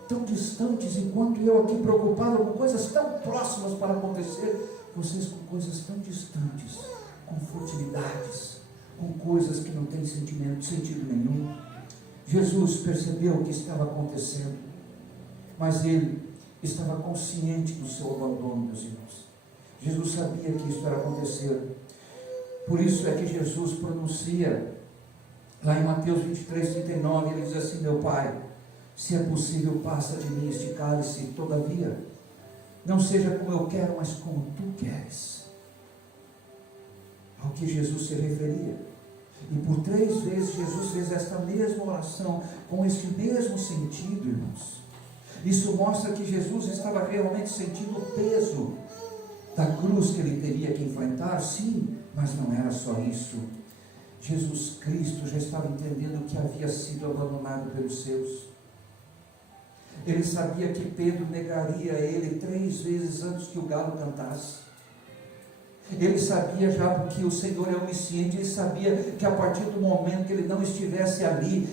tão distantes, enquanto eu aqui preocupado com coisas tão próximas para acontecer, vocês com coisas tão distantes, com futilidades, com coisas que não têm sentido nenhum. Jesus percebeu o que estava acontecendo, mas ele estava consciente do seu abandono, meus irmãos. Jesus sabia que isso era acontecer. Por isso é que Jesus pronuncia lá em Mateus 23:39, ele diz assim: meu Pai, se é possível, passa de mim este cálice, todavia não seja como eu quero, mas como tu queres. Ao que Jesus se referia. E por 3 vezes Jesus fez esta mesma oração, com este mesmo sentido, irmãos. Isso mostra que Jesus estava realmente sentindo o peso da cruz que ele teria que enfrentar, sim, mas não era só isso. Jesus Cristo já estava entendendo que havia sido abandonado pelos seus. Ele sabia que Pedro negaria ele 3 vezes antes que o galo cantasse. Ele sabia já, porque o Senhor é onisciente, ele sabia que a partir do momento que ele não estivesse ali,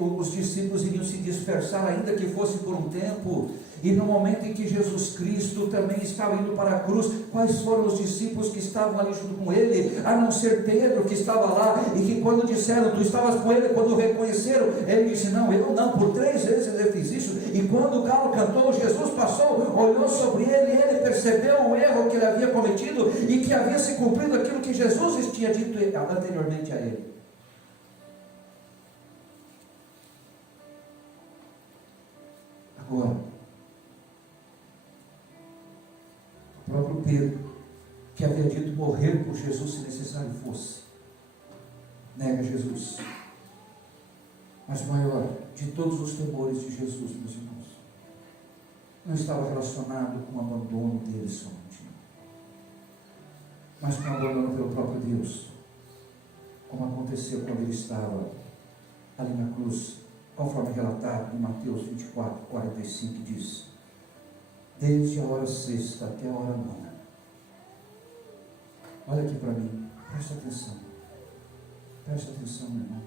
os discípulos iriam se dispersar, ainda que fosse por um tempo. E no momento em que Jesus Cristo também estava indo para a cruz, quais foram os discípulos que estavam ali junto com ele, a não ser Pedro, que estava lá, e que quando disseram, tu estavas com ele, quando o reconheceram, ele disse, não, eu não, por 3 vezes eu fiz isso. E quando o galo cantou, Jesus passou, olhou sobre ele, e ele percebeu o erro que ele havia cometido, e que havia se cumprido aquilo que Jesus tinha dito anteriormente a ele. Agora, o próprio Pedro, que havia dito morrer por Jesus se necessário fosse, nega Jesus. Mas o maior de todos os temores de Jesus, meus irmãos, não estava relacionado com o abandono dele somente, mas com o abandono pelo próprio Deus, como aconteceu quando ele estava ali na cruz, conforme relatado em Mateus 24, 45, diz: desde a hora sexta até a hora nona. Olha aqui para mim, presta atenção, meu irmão.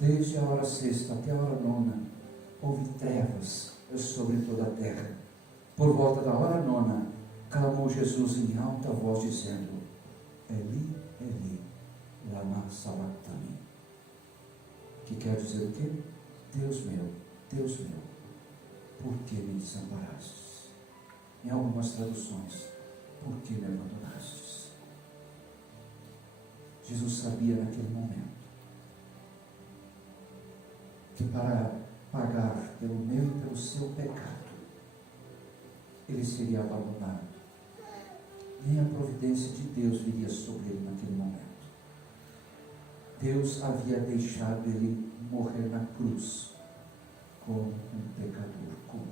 Desde a hora sexta até a hora nona, houve trevas sobre toda a terra. Por volta da hora nona, clamou Jesus em alta voz, dizendo: Eli, Eli, lama sabachthani. Que quer dizer o quê? Deus meu, por que me desamparastes? Em algumas traduções, por que me abandonastes? Jesus sabia naquele momento que para pagar pelo meu e pelo seu pecado, ele seria abandonado. Nem a providência de Deus viria sobre ele naquele momento. Deus havia deixado ele morrer na cruz como um pecador comum.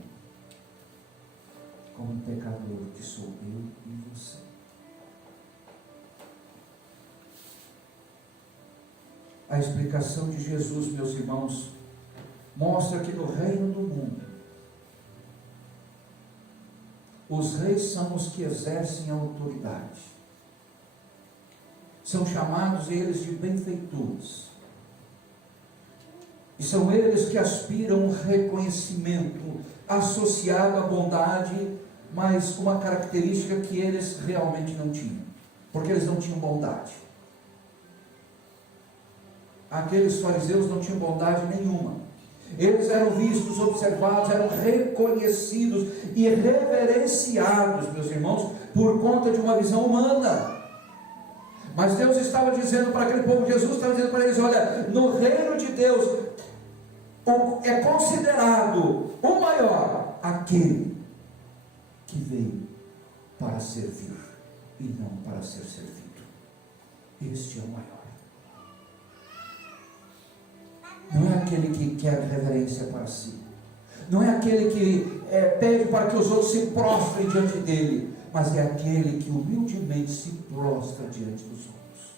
Como um pecador que sou eu e você. A explicação de Jesus, meus irmãos, mostra que no reino do mundo, os reis são os que exercem a autoridade. São chamados eles de benfeitores. E são eles que aspiram um reconhecimento associado à bondade, mas uma característica que eles realmente não tinham. Porque eles não tinham bondade. Aqueles fariseus não tinham bondade nenhuma. Eles eram vistos, observados, eram reconhecidos e reverenciados, meus irmãos, por conta de uma visão humana. Mas Deus estava dizendo para aquele povo, Jesus estava dizendo para eles: olha, no reino de Deus é considerado o maior aquele que veio para servir e não para ser servido. Este é o maior. Não é aquele que quer reverência para si. Não é aquele que pede para que os outros se prostrem diante dele. Mas é aquele que humildemente se prostra diante dos outros.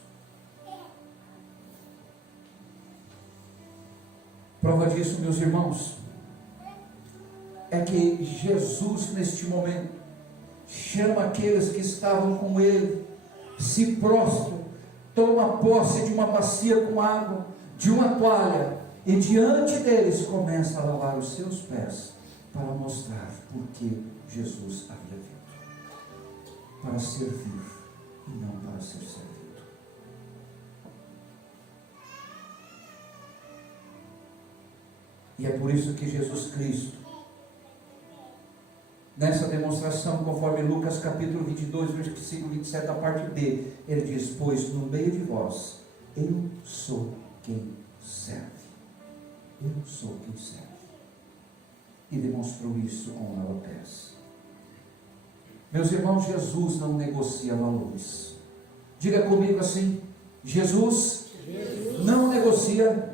Prova disso, meus irmãos, é que Jesus neste momento chama aqueles que estavam com ele, se prostram, toma posse de uma bacia com água, de uma toalha, e diante deles começa a lavar os seus pés, para mostrar por que Jesus havia vindo, para servir e não para ser servido. E é por isso que Jesus Cristo, nessa demonstração, conforme Lucas capítulo 22, versículo 27, a parte B, ele diz: pois no meio de vós, eu sou quem serve. Eu sou quem serve. E demonstrou isso com o lava-pés. Meus irmãos, Jesus não negocia valores. Diga comigo assim: Jesus não negocia.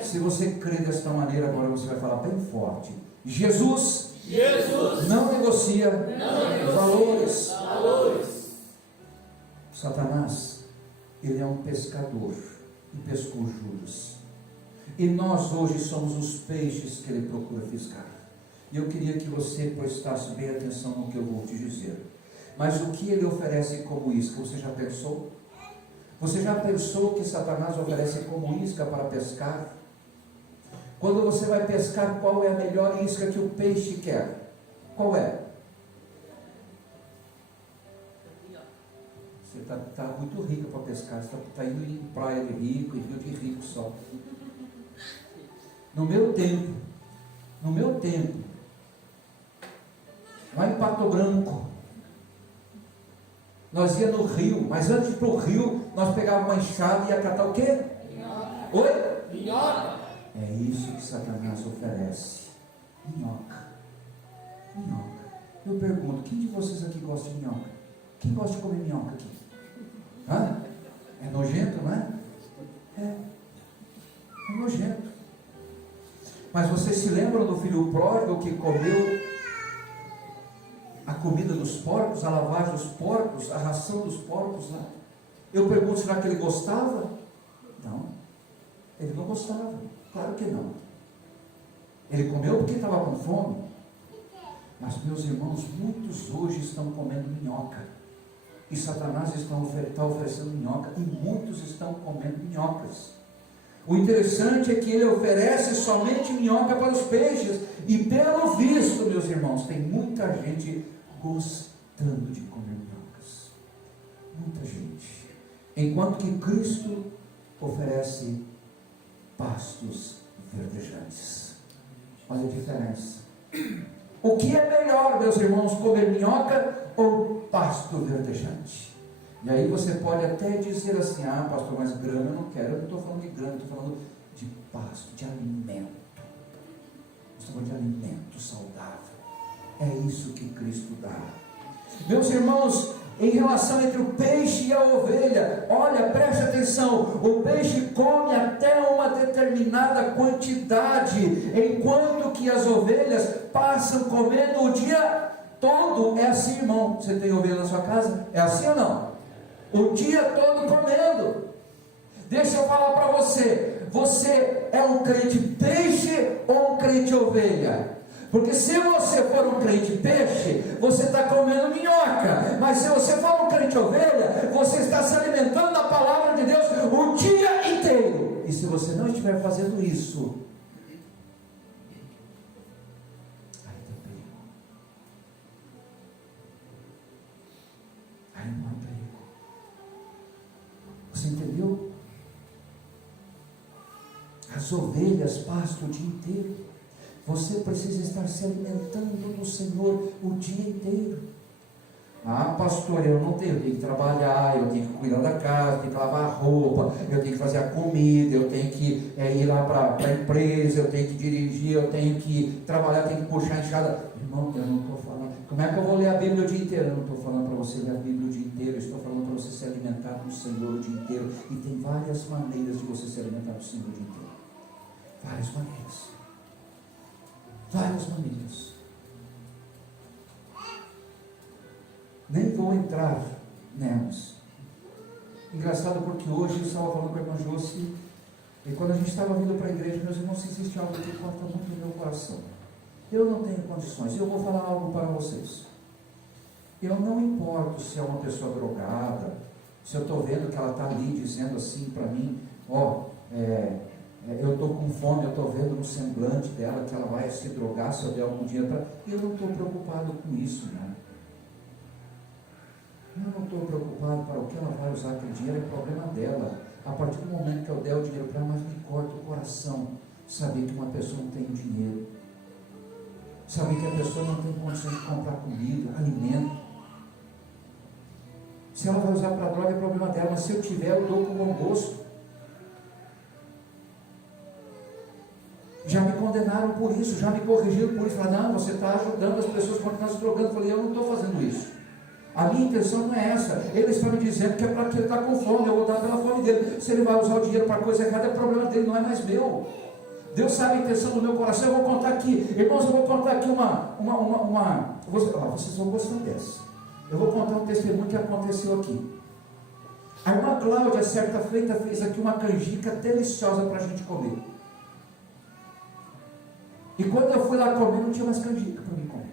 Se você crê desta maneira, agora você vai falar bem forte: Jesus não negocia valores. Satanás, ele é um pescador e pescou Judas. E nós hoje somos os peixes que ele procura fisgar. E eu queria que você prestasse bem atenção no que eu vou te dizer. Mas o que ele oferece como isca, você já pensou? Você já pensou que Satanás oferece como isca para pescar? Quando você vai pescar, qual é a melhor isca que o peixe quer? Qual é? Você está muito rica para pescar. Você está indo em praia de rico, em rio de rico só. No meu tempo, lá em Pato Branco, nós ia no rio, mas antes de ir para o rio, nós pegávamos uma enxada e ia catar o quê? Minhoca. Oi? Minhoca. É isso que Satanás oferece. Minhoca. Eu pergunto, quem de vocês aqui gosta de minhoca? Quem gosta de comer minhoca aqui? Hã? É nojento, não é? É nojento. Mas vocês se lembram do filho pródigo que comeu a comida dos porcos, a lavagem dos porcos, a ração dos porcos lá? Eu pergunto, será que ele gostava? Não, ele não gostava, claro que não. Ele comeu porque estava com fome. Mas, meus irmãos, muitos hoje estão comendo minhoca, e Satanás está oferecendo minhoca, e muitos estão comendo minhocas. O interessante é que ele oferece somente minhoca para os peixes, e pelo visto, meus irmãos, tem muita gente gostando de comer minhocas, muita gente, enquanto que Cristo oferece pastos verdejantes. Olha a diferença. O que é melhor, meus irmãos, comer minhoca ou pasto verdejante? E aí você pode até dizer assim, ah, pastor, mas grama eu não quero. Eu não estou falando de grama, estou falando de pasto, de alimento. Estou falando de alimento saudável. É isso que Cristo dá. Meus irmãos, em relação entre o peixe e a ovelha, olha, preste atenção, o peixe come até uma determinada quantidade, enquanto que as ovelhas passam comendo o dia todo. É assim, irmão? Você tem ovelha na sua casa? É assim ou não? O dia todo comendo. Deixa eu falar para você, você é um crente peixe ou um crente ovelha? Porque se você for um crente peixe, você está comendo minhoca. Mas se você for um crente ovelha, você está se alimentando da palavra de Deus o dia inteiro. E se você não estiver fazendo isso, aí tem perigo. Aí não há perigo. Você entendeu? As ovelhas pastam o dia inteiro. Você precisa estar se alimentando do Senhor o dia inteiro. Ah, pastor, eu não tenho, eu tenho que trabalhar, eu tenho que cuidar da casa, eu tenho que lavar a roupa, eu tenho que fazer a comida, eu tenho que ir lá para a empresa, eu tenho que dirigir, eu tenho que trabalhar, eu tenho que puxar a enxada. Irmão, eu não estou falando. Como é que eu vou ler a Bíblia o dia inteiro? Eu não estou falando para você ler a Bíblia o dia inteiro, eu estou falando para você se alimentar do Senhor o dia inteiro. E tem várias maneiras de você se alimentar do Senhor o dia inteiro. Várias maneiras. Várias maneiras. Nem vou entrar nelas. Engraçado porque hoje eu estava falando com a irmã Josi, e quando a gente estava vindo para a igreja, meus irmãos, existe algo que corta muito no meu coração. Eu não tenho condições, eu vou falar algo para vocês. Eu não importo se é uma pessoa drogada, se eu estou vendo que ela está ali dizendo assim para mim, eu estou com fome, eu estou vendo no semblante dela que ela vai se drogar se eu der algum dinheiro para ela. Eu não estou preocupado com isso, não. Eu não estou preocupado para o que ela vai usar aquele dinheiro, é problema dela. A partir do momento que eu der o dinheiro para ela, mas me corta o coração saber que uma pessoa não tem dinheiro, saber que a pessoa não tem condições de comprar comida, alimento. Se ela vai usar para droga, é problema dela, mas se eu tiver, eu dou com bom gosto. Já me condenaram por isso, já me corrigiram por isso. Falaram, não, você está ajudando as pessoas a continuar se drogando. Eu falei, eu não estou fazendo isso. A minha intenção não é essa. Ele está me dizendo que é para que ele está com fome, eu vou dar pela fome dele. Se ele vai usar o dinheiro para coisa errada, é problema dele, não é mais meu. Deus sabe a intenção do meu coração. Eu vou contar aqui, irmãos, eu vou contar aqui vocês vão gostar dessa. Eu vou contar um testemunho que aconteceu aqui. A irmã Cláudia, certa feita, fez aqui uma canjica deliciosa para a gente comer. E quando eu fui lá comer, não tinha mais canjica para mim comer.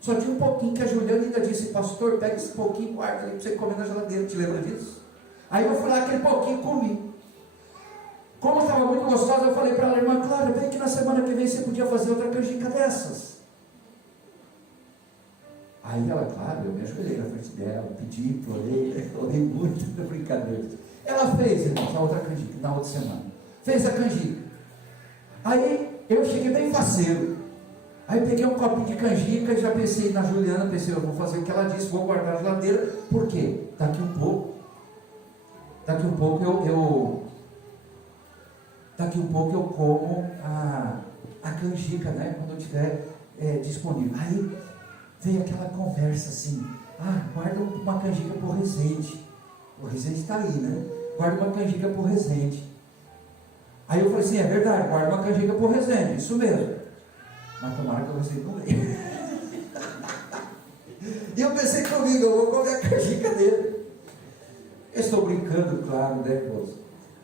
Só tinha um pouquinho, que a Juliana ainda disse, pastor, pega esse pouquinho e guarda ali para você comer na geladeira. Te lembra disso? Aí eu fui lá, aquele pouquinho e comi. Como estava muito gostosa, eu falei para ela, irmã Cláudia, bem que na semana que vem você podia fazer outra canjica dessas. Aí ela, claro, eu me ajoelhei na frente dela, pedi, orei muito na brincadeira. Ela fez, irmãos, a outra canjica, na outra semana. Fez a canjica. Aí eu cheguei bem faceiro. Aí peguei um copinho de canjica e já pensei na Juliana, pensei, eu vou fazer o que ela disse, vou guardar na geladeira. Por quê? Daqui um pouco eu como a canjica, né? Quando eu tiver disponível. Aí veio aquela conversa assim, guarda uma canjica por Resende. O Resende está aí, né? Guarda uma canjica por Resende. Aí eu falei assim, é verdade, guarda uma canjica por Resende, isso mesmo. Mas tomara que o Resende não veio. E eu pensei comigo, eu vou comer a canjica dele. Eu estou brincando, claro, né, irmãos?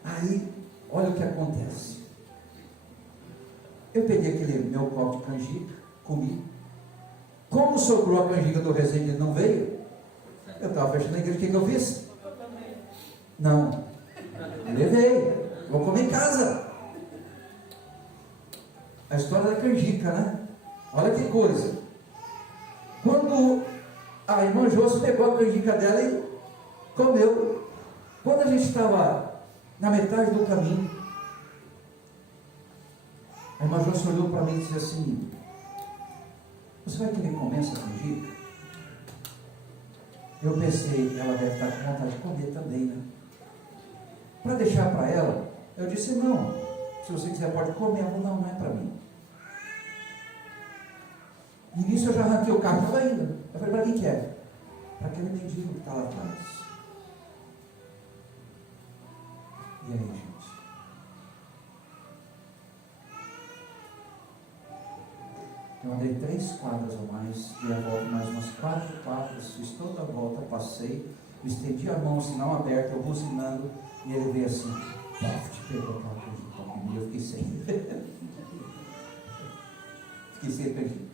Aí, olha o que acontece. Eu peguei aquele meu copo de canjica, comi. Como sobrou a canjica do Resende e não veio, eu estava fechando a igreja, o que eu fiz? Não, levei, vou comer em casa. A história da canjica, né? Olha que coisa. Quando a irmã Josi pegou a canjica dela e comeu. Quando a gente estava na metade do caminho, a irmã Josi olhou para mim e disse assim: você vai querer comer essa canjica? Eu pensei, ela deve estar com vontade de comer também, né? Para deixar para ela, eu disse: não, se você quiser pode comer. Ela falou: não, não é para mim. E nisso eu já arranquei o carro, estava indo. Eu falei: para quem que é? Para aquele mendigo que está lá atrás. E aí, gente? Eu andei 3 quadras ou mais, dei a volta mais umas 4 quadras, fiz toda a volta, passei, estendi a mão, sinal aberto, eu buzinando, e ele veio assim, te pegou aquela coisa de pão comigo, eu fiquei sem. Fiquei sem perdido.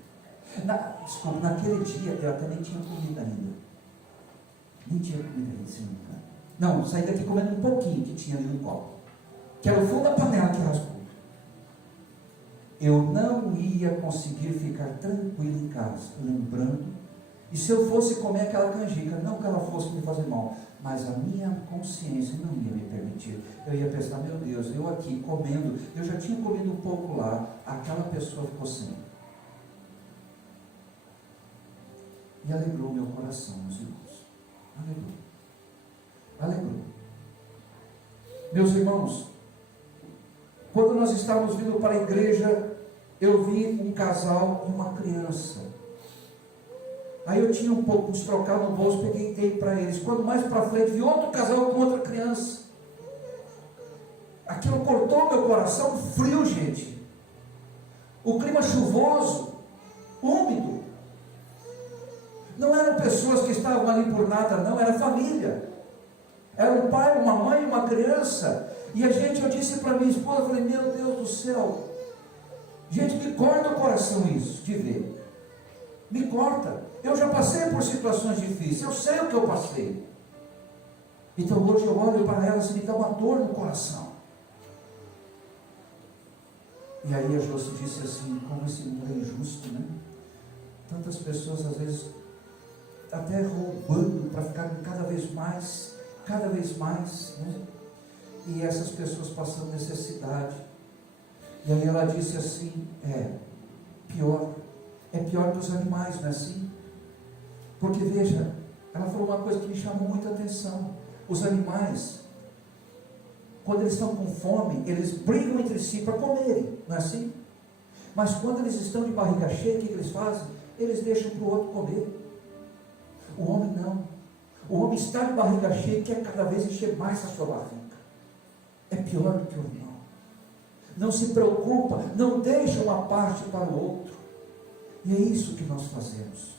Desculpa, naquele dia eu até nem tinha comida ainda. Nem tinha comida ainda, se não me engano. Não, saí daqui comendo um pouquinho que tinha ali no copo, que era o fundo da panela que raspou. Eu não ia conseguir ficar tranquilo em casa, lembrando. E se eu fosse comer aquela canjica, não que ela fosse me fazer mal, mas a minha consciência não ia me permitir. Eu ia pensar: meu Deus, eu aqui comendo, eu já tinha comido um pouco lá, aquela pessoa ficou sem. E alegrou meu coração, meus irmãos. Alegrou. Alegrou. Meus irmãos, quando nós estávamos vindo para a igreja, eu vi um casal e uma criança. Aí eu tinha um pouco de trocar no bolso, peguei e dei para eles. Quando mais para frente, vi outro casal com outra criança. Aquilo cortou meu coração, frio, gente. O clima chuvoso, úmido. Não eram pessoas que estavam ali por nada, não, era família. Era um pai, uma mãe e uma criança. E eu disse para minha esposa, eu falei: meu Deus do céu, gente, me corta o coração isso, de ver. Me corta. Eu já passei por situações difíceis, eu sei o que eu passei. Então hoje eu olho para elas e me dá uma dor no coração. E aí a Josi disse assim: como esse mundo é injusto, né? Tantas pessoas às vezes até roubando para ficar cada vez mais, né? E essas pessoas passando necessidade. E aí ela disse assim: é pior que os animais, não é assim? Porque veja, ela falou uma coisa que me chamou muita atenção. Os animais, quando eles estão com fome, eles brigam entre si para comerem, não é assim? Mas quando eles estão de barriga cheia, o que eles fazem? Eles deixam para o outro comer. O homem não. O homem está de barriga cheia e quer cada vez encher mais a sua barriga. É pior do que o animal. Não se preocupa, não deixa uma parte para o outro. E é isso que nós fazemos.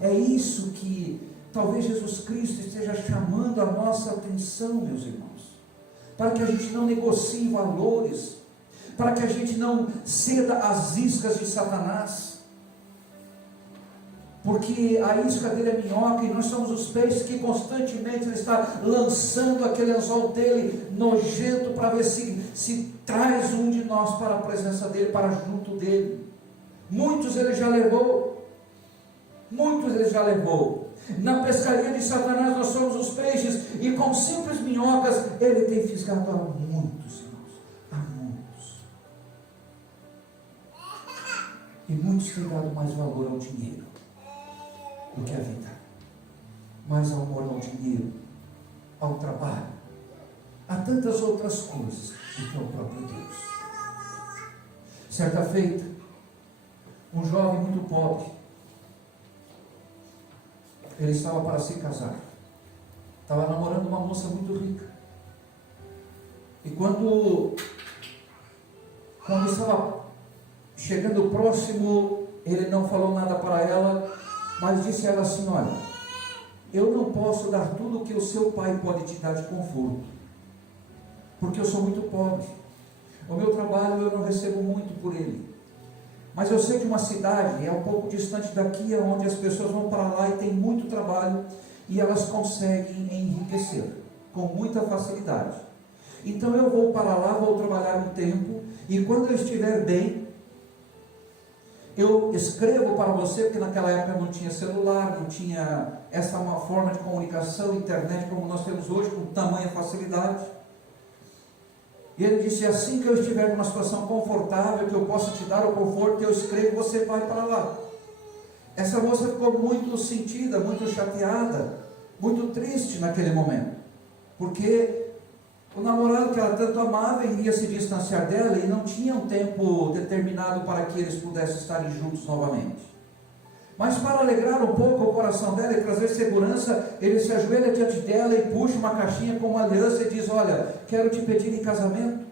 É isso que talvez Jesus Cristo esteja chamando a nossa atenção, meus irmãos. Para que a gente não negocie valores, para que a gente não ceda às iscas de Satanás. Porque a isca dele é minhoca e nós somos os peixes que constantemente ele está lançando aquele anzol dele nojento para ver se traz um de nós para a presença dele, para junto dele. Muitos ele já levou. Na pescaria de Satanás nós somos os peixes, e com simples minhocas ele tem fisgado a muitos, irmãos, a muitos. E muitos têm dado mais valor ao dinheiro do que a vida, mais amor ao dinheiro, ao trabalho, a tantas outras coisas do que ao próprio Deus. Certa feita, um jovem muito pobre, ele estava para se casar, estava namorando uma moça muito rica, e quando Quando estava chegando próximo, ele não falou nada para ela, mas disse a ela assim: olha, eu não posso dar tudo o que o seu pai pode te dar de conforto, porque eu sou muito pobre. O meu trabalho eu não recebo muito por ele, mas eu sei de uma cidade, é um pouco distante daqui, onde as pessoas vão para lá e tem muito trabalho, e elas conseguem enriquecer com muita facilidade. Então eu vou para lá, vou trabalhar um tempo, e quando eu estiver bem, eu escrevo para você, porque naquela época não tinha celular, não tinha essa uma forma de comunicação, internet como nós temos hoje, com tamanha facilidade. E ele disse: assim que eu estiver numa situação confortável, que eu possa te dar o conforto, eu escrevo, você vai para lá. Essa moça ficou muito sentida, muito chateada, muito triste naquele momento, porque o namorado que ela tanto amava iria se distanciar dela e não tinha um tempo determinado para que eles pudessem estar juntos novamente. Mas para alegrar um pouco o coração dela e trazer segurança, ele se ajoelha diante dela e puxa uma caixinha com uma aliança e diz: olha, quero te pedir em casamento.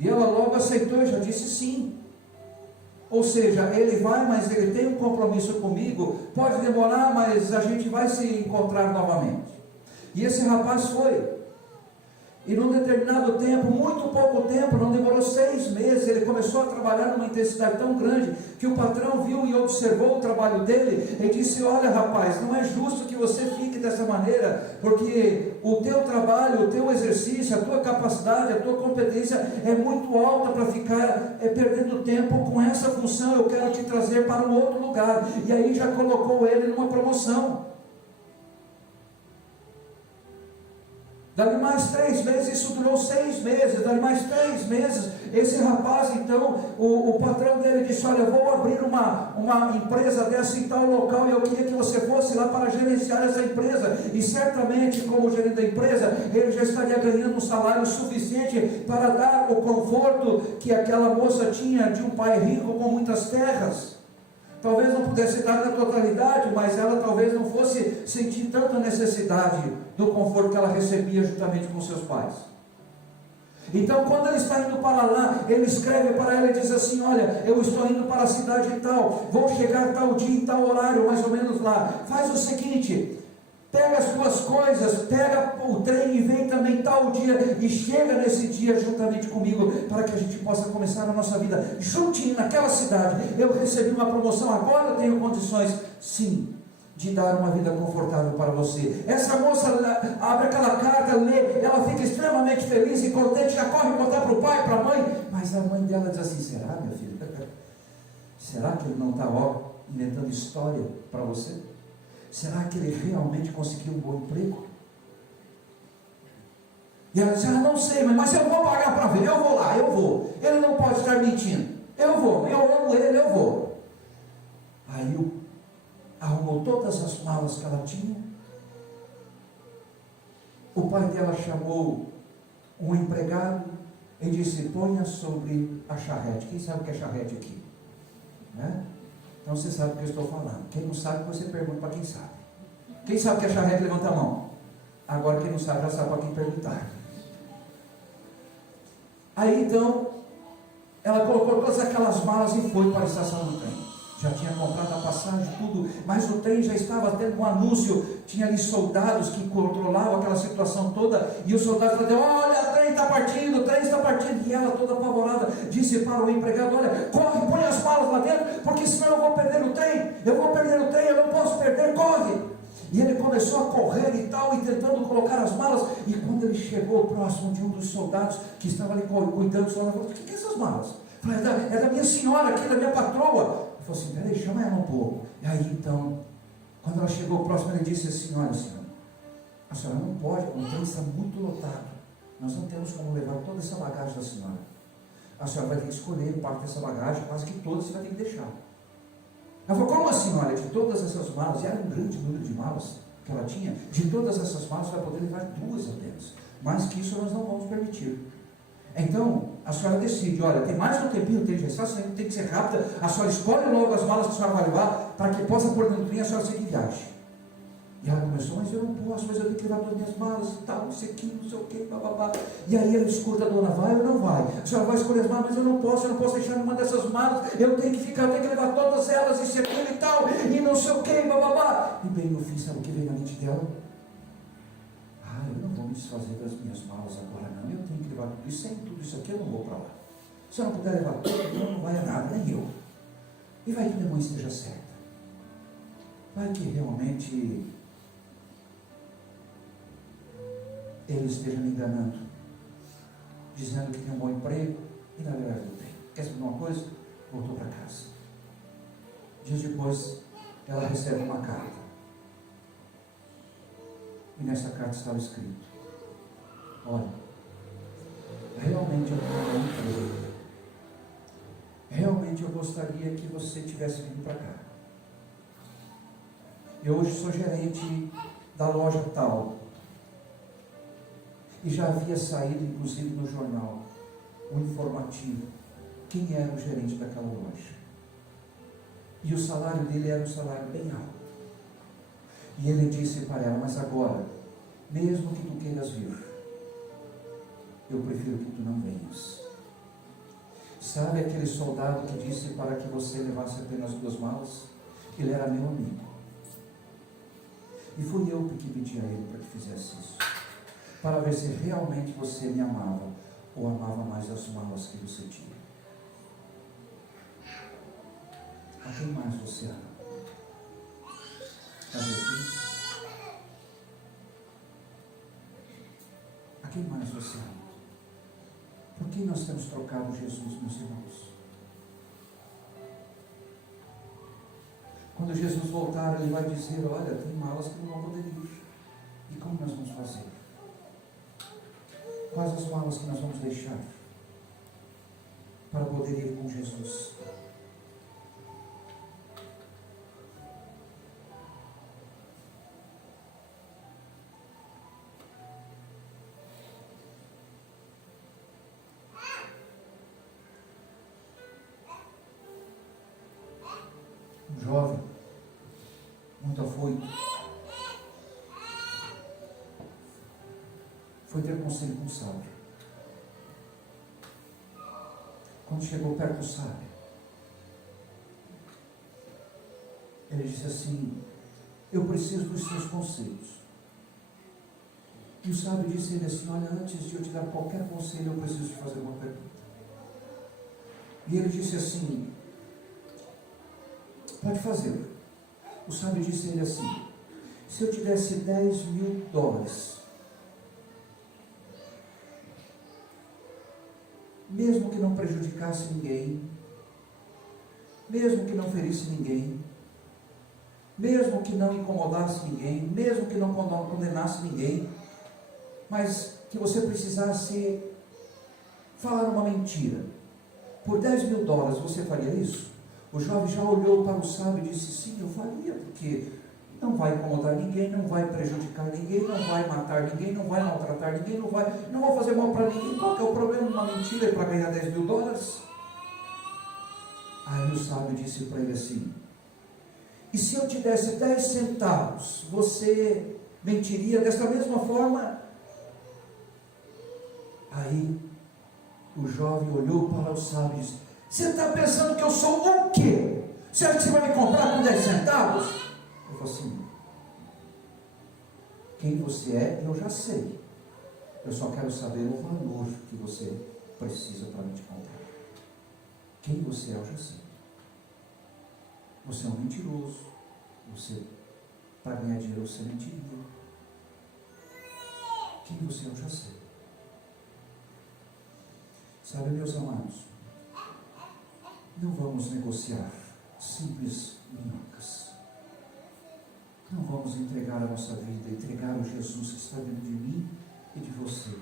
E ela logo aceitou e já disse sim. Ou seja, ele vai, mas ele tem um compromisso comigo, pode demorar, mas a gente vai se encontrar novamente. E esse rapaz foi. E num determinado tempo, muito pouco tempo, não demorou 6 meses, ele começou a trabalhar numa intensidade tão grande, que o patrão viu e observou o trabalho dele, e disse: olha rapaz, não é justo que você fique dessa maneira, porque o teu trabalho, o teu exercício, a tua capacidade, a tua competência é muito alta para ficar perdendo tempo com essa função, eu quero te trazer para um outro lugar. E aí já colocou ele numa promoção. Dali mais 3 meses, isso durou 6 meses, dali mais 3 meses, esse rapaz então, o patrão dele disse: olha, eu vou abrir uma empresa dessa em tal local, e eu queria que você fosse lá para gerenciar essa empresa, e certamente como gerente da empresa, ele já estaria ganhando um salário suficiente para dar o conforto que aquela moça tinha de um pai rico com muitas terras. Talvez não pudesse dar na totalidade, mas ela talvez não fosse sentir tanta necessidade do conforto que ela recebia juntamente com seus pais. Então, quando ele está indo para lá, ele escreve para ela e diz assim: olha, eu estou indo para a cidade e tal, vou chegar tal dia e tal horário, mais ou menos lá. Faz o seguinte, pega as tuas coisas, pega o trem e vem também tal dia, e chega nesse dia juntamente comigo, para que a gente possa começar a nossa vida juntinho naquela cidade. Eu recebi uma promoção, agora eu tenho condições, sim, de dar uma vida confortável para você. Essa moça abre aquela carta, lê, ela fica extremamente feliz e contente, já corre contar para o pai, para a mãe, mas a mãe dela diz assim: será, minha filha? Será que ele não está inventando história para você? Será que ele realmente conseguiu um bom emprego? E ela diz: ah, não sei, mas eu vou pagar para ver, eu vou lá, eu vou. Ele não pode estar mentindo, eu vou, eu amo ele, eu vou. Aí arrumou todas as malas que ela tinha. O pai dela chamou um empregado e disse: ponha sobre a charrete. Quem sabe o que é charrete aqui? Né? Então você sabe o que eu estou falando. Quem não sabe, você pergunta para quem sabe. Quem sabe o que é charrete, levanta a mão. Agora quem não sabe, já sabe para quem perguntar. Aí então, ela colocou todas aquelas malas e foi para a estação do trem. Já tinha comprado a passagem, tudo, mas o trem já estava tendo um anúncio, tinha ali soldados que controlavam aquela situação toda, e os soldados falaram: olha, o trem está partindo, o trem está partindo, e ela toda apavorada, disse para o empregado: olha, corre, põe as malas lá dentro, porque senão eu vou perder o trem, eu não posso perder, corre. E ele começou a correr e tal, e tentando colocar as malas, e quando ele chegou próximo de um dos soldados, que estava ali cuidando, falou: o que é essas malas? Falei: é da minha senhora aqui, da minha patroa. Ele falou assim: peraí, chama ela um pouco. E aí então, quando ela chegou próximo, ele disse assim: olha, senhora, a senhora não pode, o trem está muito lotado, nós não temos como levar toda essa bagagem da senhora. A senhora vai ter que escolher parte dessa bagagem, quase que toda você vai ter que deixar. Ela falou: como assim? Olha, de todas essas malas, e era um grande número de malas que ela tinha, de todas essas malas vai poder levar 2 apenas, mais que isso nós não vamos permitir. Então, a senhora decide: olha, tem mais um tempinho, tem que estar saindo, tem que ser rápida, a senhora escolhe logo as malas que a senhora vai levar, para que possa pôr dentro do trem, a senhora seguir viagem. E ela começou: mas eu não posso, mas eu tenho que levar todas as minhas malas e tal, isso aqui, não sei o que, blá blá babá. E aí ele escuta a dona, vai ou não vai? A senhora vai escolher as malas, mas eu não posso deixar nenhuma dessas malas, eu tenho que ficar, eu tenho que levar todas elas, isso, aquilo e tal, e não sei o que, babá. E bem no fim, sabe o que veio na mente dela? Eu não vou me desfazer das minhas malas agora não, eu tenho que levar tudo isso, sem tudo isso aqui eu não vou para lá. Se eu não puder levar tudo, não vai a nada, nem eu. E vai que minha mãe esteja certa. Vai que realmente ele esteja me enganando, dizendo que tem um bom emprego, e na verdade não tem. Quer saber uma coisa? Voltou para casa. Dias depois, ela recebe uma carta. E nessa carta estava escrito: olha, realmente eu tenho um emprego. Realmente eu gostaria que você tivesse vindo para cá. Eu hoje sou gerente da loja tal. E já havia saído, inclusive, no jornal, um informativo, quem era o gerente daquela loja. E o salário dele era um salário bem alto. E ele disse para ela: mas agora, mesmo que tu queiras vir, eu prefiro que tu não venhas. Sabe aquele soldado que disse para que você levasse apenas 2 malas? Ele era meu amigo. E fui eu que pedi a ele para que fizesse isso, para ver se realmente você me amava, ou amava mais as malas que você tinha. A quem mais você ama? A Jesus? A quem mais você ama? Por que nós temos trocado Jesus, meus irmãos? Quando Jesus voltar, ele vai dizer: olha, tem malas que não vão poder ir. E como nós vamos fazer? Quais as malas que nós vamos deixar para poder ir com Jesus? Um jovem, muito afoito, foi ter conselho com o sábio. Quando chegou perto do sábio, ele disse assim: eu preciso dos seus conselhos. E o sábio disse a ele assim: olha, antes de eu te dar qualquer conselho, eu preciso te fazer uma pergunta. E ele disse assim: pode fazer. O sábio disse a ele assim: se eu te desse $10.000, mesmo que não prejudicasse ninguém, mesmo que não ferisse ninguém, mesmo que não incomodasse ninguém, mesmo que não condenasse ninguém, mas que você precisasse falar uma mentira, por $10.000 você faria isso? O jovem já olhou para o sábio e disse: sim, eu faria, porque não vai incomodar ninguém, não vai prejudicar ninguém, não vai matar ninguém, não vai maltratar ninguém, não vou fazer mal para ninguém. Qual que é o problema de uma mentira para ganhar $10.000? Aí o sábio disse para ele assim: e se eu te desse 10 centavos, você mentiria desta mesma forma? Aí o jovem olhou para o sábio e disse: você está pensando que eu sou o quê? Você acha que você vai me comprar com 10 centavos? Ele falou assim: quem você é, eu já sei. Eu só quero saber o valor que você precisa para me te comprar. Quem você é, eu já sei. Você é um mentiroso. Você, para ganhar dinheiro, você mentiria. Quem você é, eu já sei. Sabe, meus amados, não vamos negociar simples minhocas. Não vamos entregar a nossa vida, entregar o Jesus que está dentro de mim e de você,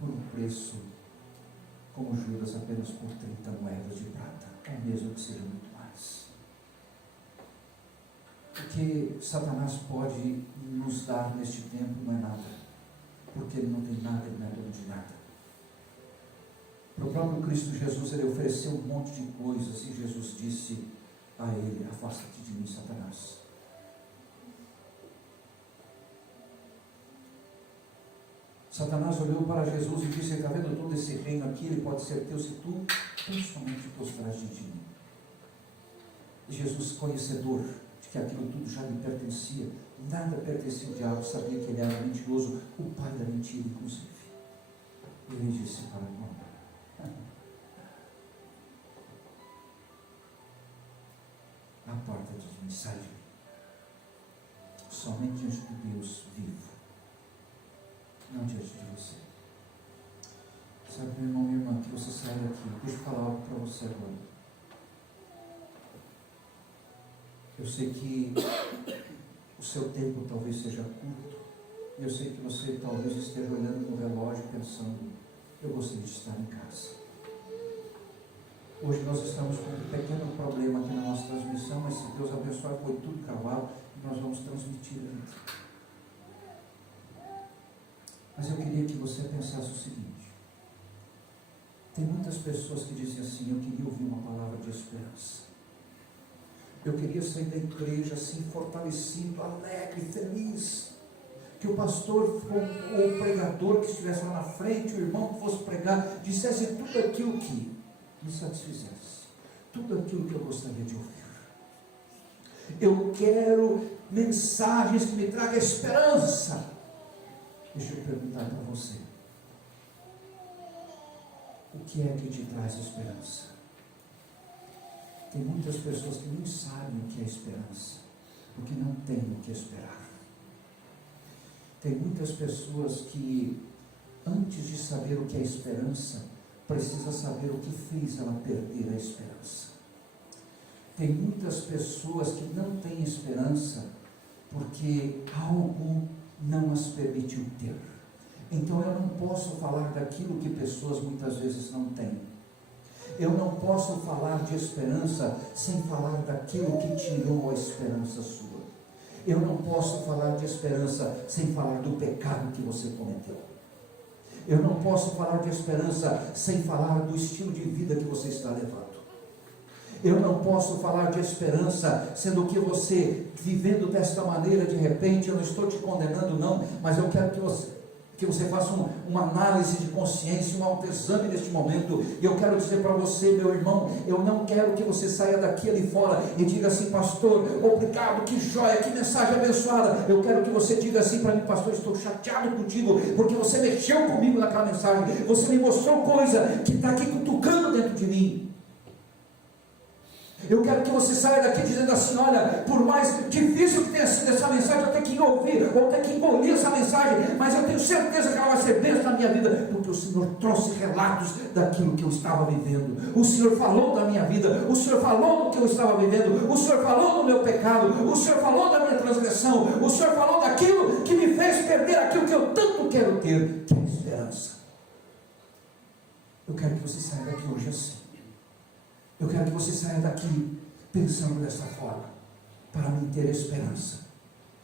por um preço, como Judas, apenas por 30 moedas de prata, ou mesmo que seja muito mais. O que Satanás pode nos dar neste tempo não é nada, porque ele não tem nada, ele não é dono de nada. Para o próprio Cristo Jesus, ele ofereceu um monte de coisas, e Jesus disse a ele: afasta-te de mim, Satanás. Satanás olhou para Jesus e disse: está vendo todo esse reino aqui? Ele pode ser teu se tu somente prostrar diante de mim. E Jesus, conhecedor de que aquilo tudo já lhe pertencia, nada pertencia ao diabo, sabia que ele era mentiroso, o pai da mentira, inclusive. Ele disse para ele: a porta de mim, sai de mim. Somente diante do Deus vivo, não diante de você. Sabe, meu irmão, minha irmã, que você saia daqui. Deixa eu falar algo para você agora. Eu sei que o seu tempo talvez seja curto. Eu sei que você talvez esteja olhando no relógio pensando: eu gostaria de estar em casa. Hoje nós estamos com um pequeno problema aqui na nossa transmissão, mas se Deus abençoar, foi tudo gravado e nós vamos transmitir aqui. Mas eu queria que você pensasse o seguinte: tem muitas pessoas que dizem assim: eu queria ouvir uma palavra de esperança. Eu queria sair da igreja assim, fortalecido, alegre, feliz. Que o pastor ou o pregador que estivesse lá na frente, o irmão que fosse pregar, dissesse tudo aquilo que me satisfizesse, tudo aquilo que eu gostaria de ouvir. Eu quero mensagens que me tragam esperança. Deixa eu perguntar para você: o que é que te traz esperança? Tem muitas pessoas que nem sabem o que é esperança, porque não têm o que esperar. Tem muitas pessoas que, antes de saber o que é esperança, precisa saber o que fez ela perder a esperança. Tem muitas pessoas que não têm esperança porque algo não as permitiu ter. Então eu não posso falar daquilo que pessoas muitas vezes não têm. Eu não posso falar de esperança sem falar daquilo que tirou a esperança sua. Eu não posso falar de esperança sem falar do pecado que você cometeu. Eu não posso falar de esperança sem falar do estilo de vida que você está levando. Eu não posso falar de esperança sendo que você, vivendo desta maneira, de repente, eu não estou te condenando não, mas eu quero que você faça uma análise de consciência, um autoexame neste momento. E eu quero dizer para você, meu irmão, eu não quero que você saia daqui ali fora e diga assim: pastor, obrigado, que joia, que mensagem abençoada. Eu quero que você diga assim para mim: pastor, estou chateado contigo, porque você mexeu comigo naquela mensagem, você me mostrou coisa que está aqui cutucando dentro de mim. Eu quero que você saia daqui dizendo assim: olha, por mais difícil que tenha sido essa mensagem, eu tenho que ouvir, ou tenho que engolir essa mensagem, mas eu tenho certeza que ela vai ser bênção na minha vida, porque o Senhor trouxe relatos daquilo que eu estava vivendo. O Senhor falou da minha vida, o Senhor falou do que eu estava vivendo, o Senhor falou do meu pecado, o Senhor falou da minha transgressão, o Senhor falou daquilo que me fez perder aquilo que eu tanto quero ter, que é a esperança. Eu quero que você saia daqui hoje assim. Eu quero que você saia daqui pensando dessa forma: para mim ter esperança,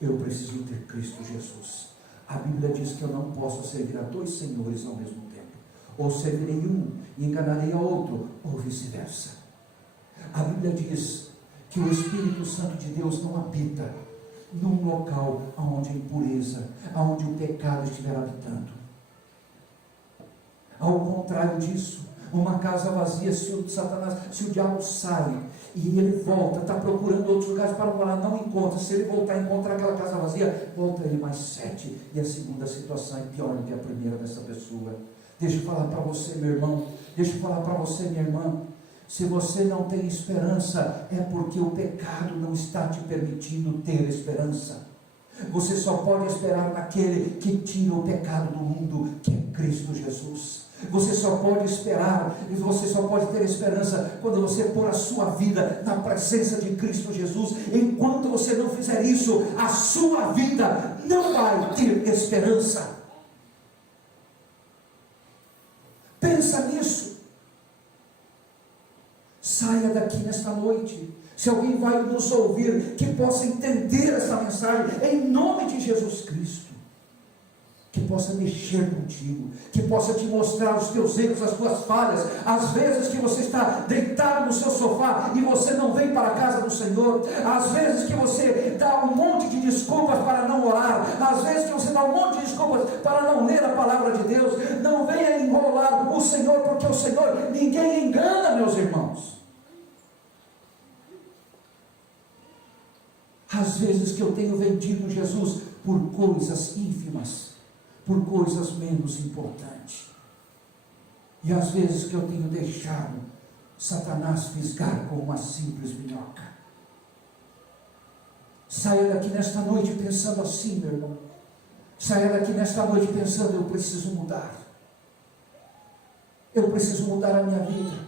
eu preciso ter Cristo Jesus. A Bíblia diz que eu não posso servir a dois senhores ao mesmo tempo. Ou servirei um e enganarei a outro, ou vice-versa. A Bíblia diz que o Espírito Santo de Deus não habita num local onde a impureza, onde o pecado estiver habitando. Ao contrário disso, uma casa vazia, se o diabo sai e ele volta, está procurando outros lugares para morar, não encontra. Se ele voltar a encontrar aquela casa vazia, volta ele mais 7, e a segunda situação é pior do que a primeira dessa pessoa. Deixa eu falar para você, meu irmão, deixa eu falar para você, minha irmã: se você não tem esperança, é porque o pecado não está te permitindo ter esperança. Você só pode esperar naquele que tira o pecado do mundo, que é Cristo Jesus. Você só pode esperar e você só pode ter esperança quando você pôr a sua vida na presença de Cristo Jesus. Enquanto você não fizer isso, a sua vida não vai ter esperança. Pensa nisso. Saia daqui nesta noite. Se alguém vai nos ouvir, que possa entender essa mensagem em nome de Jesus Cristo. Que possa mexer contigo, que possa te mostrar os teus erros, as tuas falhas, às vezes que você está deitado no seu sofá e você não vem para a casa do Senhor, às vezes que você dá um monte de desculpas para não orar, às vezes que você dá um monte de desculpas para não ler a palavra de Deus. Não venha enrolar o Senhor, porque o Senhor ninguém engana, meus irmãos. Às vezes que eu tenho vendido Jesus por coisas ínfimas, por coisas menos importantes, e às vezes que eu tenho deixado Satanás fisgar com uma simples minhoca. Saia daqui nesta noite pensando assim, meu irmão. Saia daqui nesta noite pensando: eu preciso mudar. Eu preciso mudar a minha vida.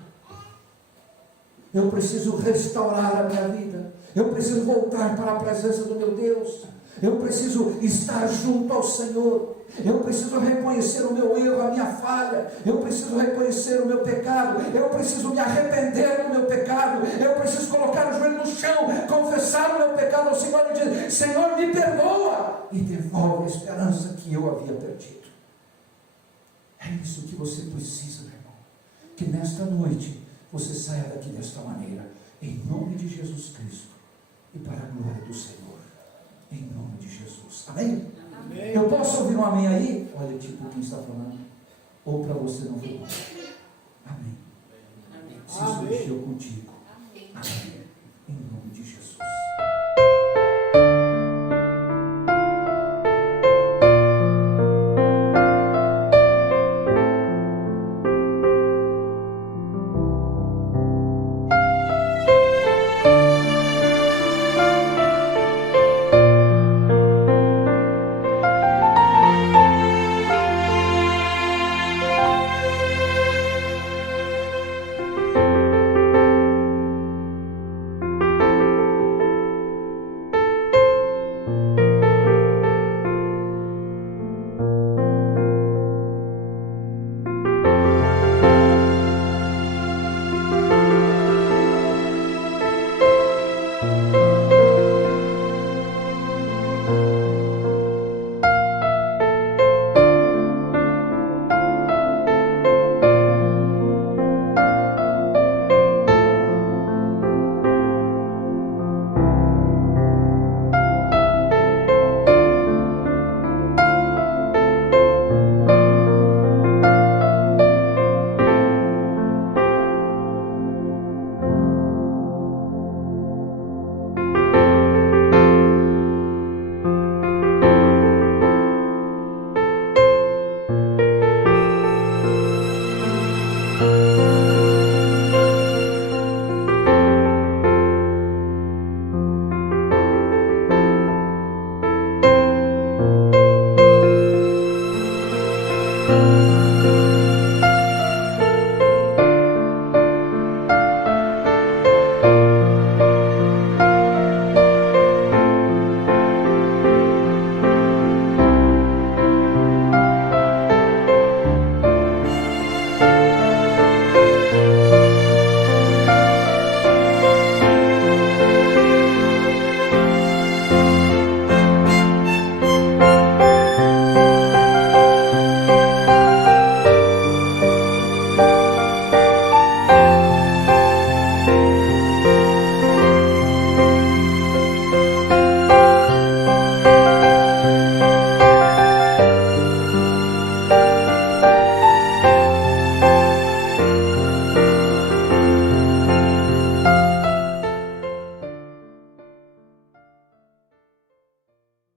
Eu preciso restaurar a minha vida. Eu preciso voltar para a presença do meu Deus. Eu preciso estar junto ao Senhor. Eu preciso reconhecer o meu erro, a minha falha. Eu preciso reconhecer o meu pecado. Eu preciso me arrepender do meu pecado. Eu preciso colocar o joelho no chão, confessar o meu pecado ao Senhor e dizer: Senhor, me perdoa e devolve a esperança que eu havia perdido. É isso que você precisa, meu irmão. Que nesta noite você saia daqui desta maneira, em nome de Jesus Cristo e para a glória do Senhor. Em nome de Jesus. Amém? Amém. Eu posso ouvir um amém aí? Olha, tipo quem está falando. Ou para você não foi bom. Amém. Se isso mexeu contigo. Amém. Em nome de Jesus.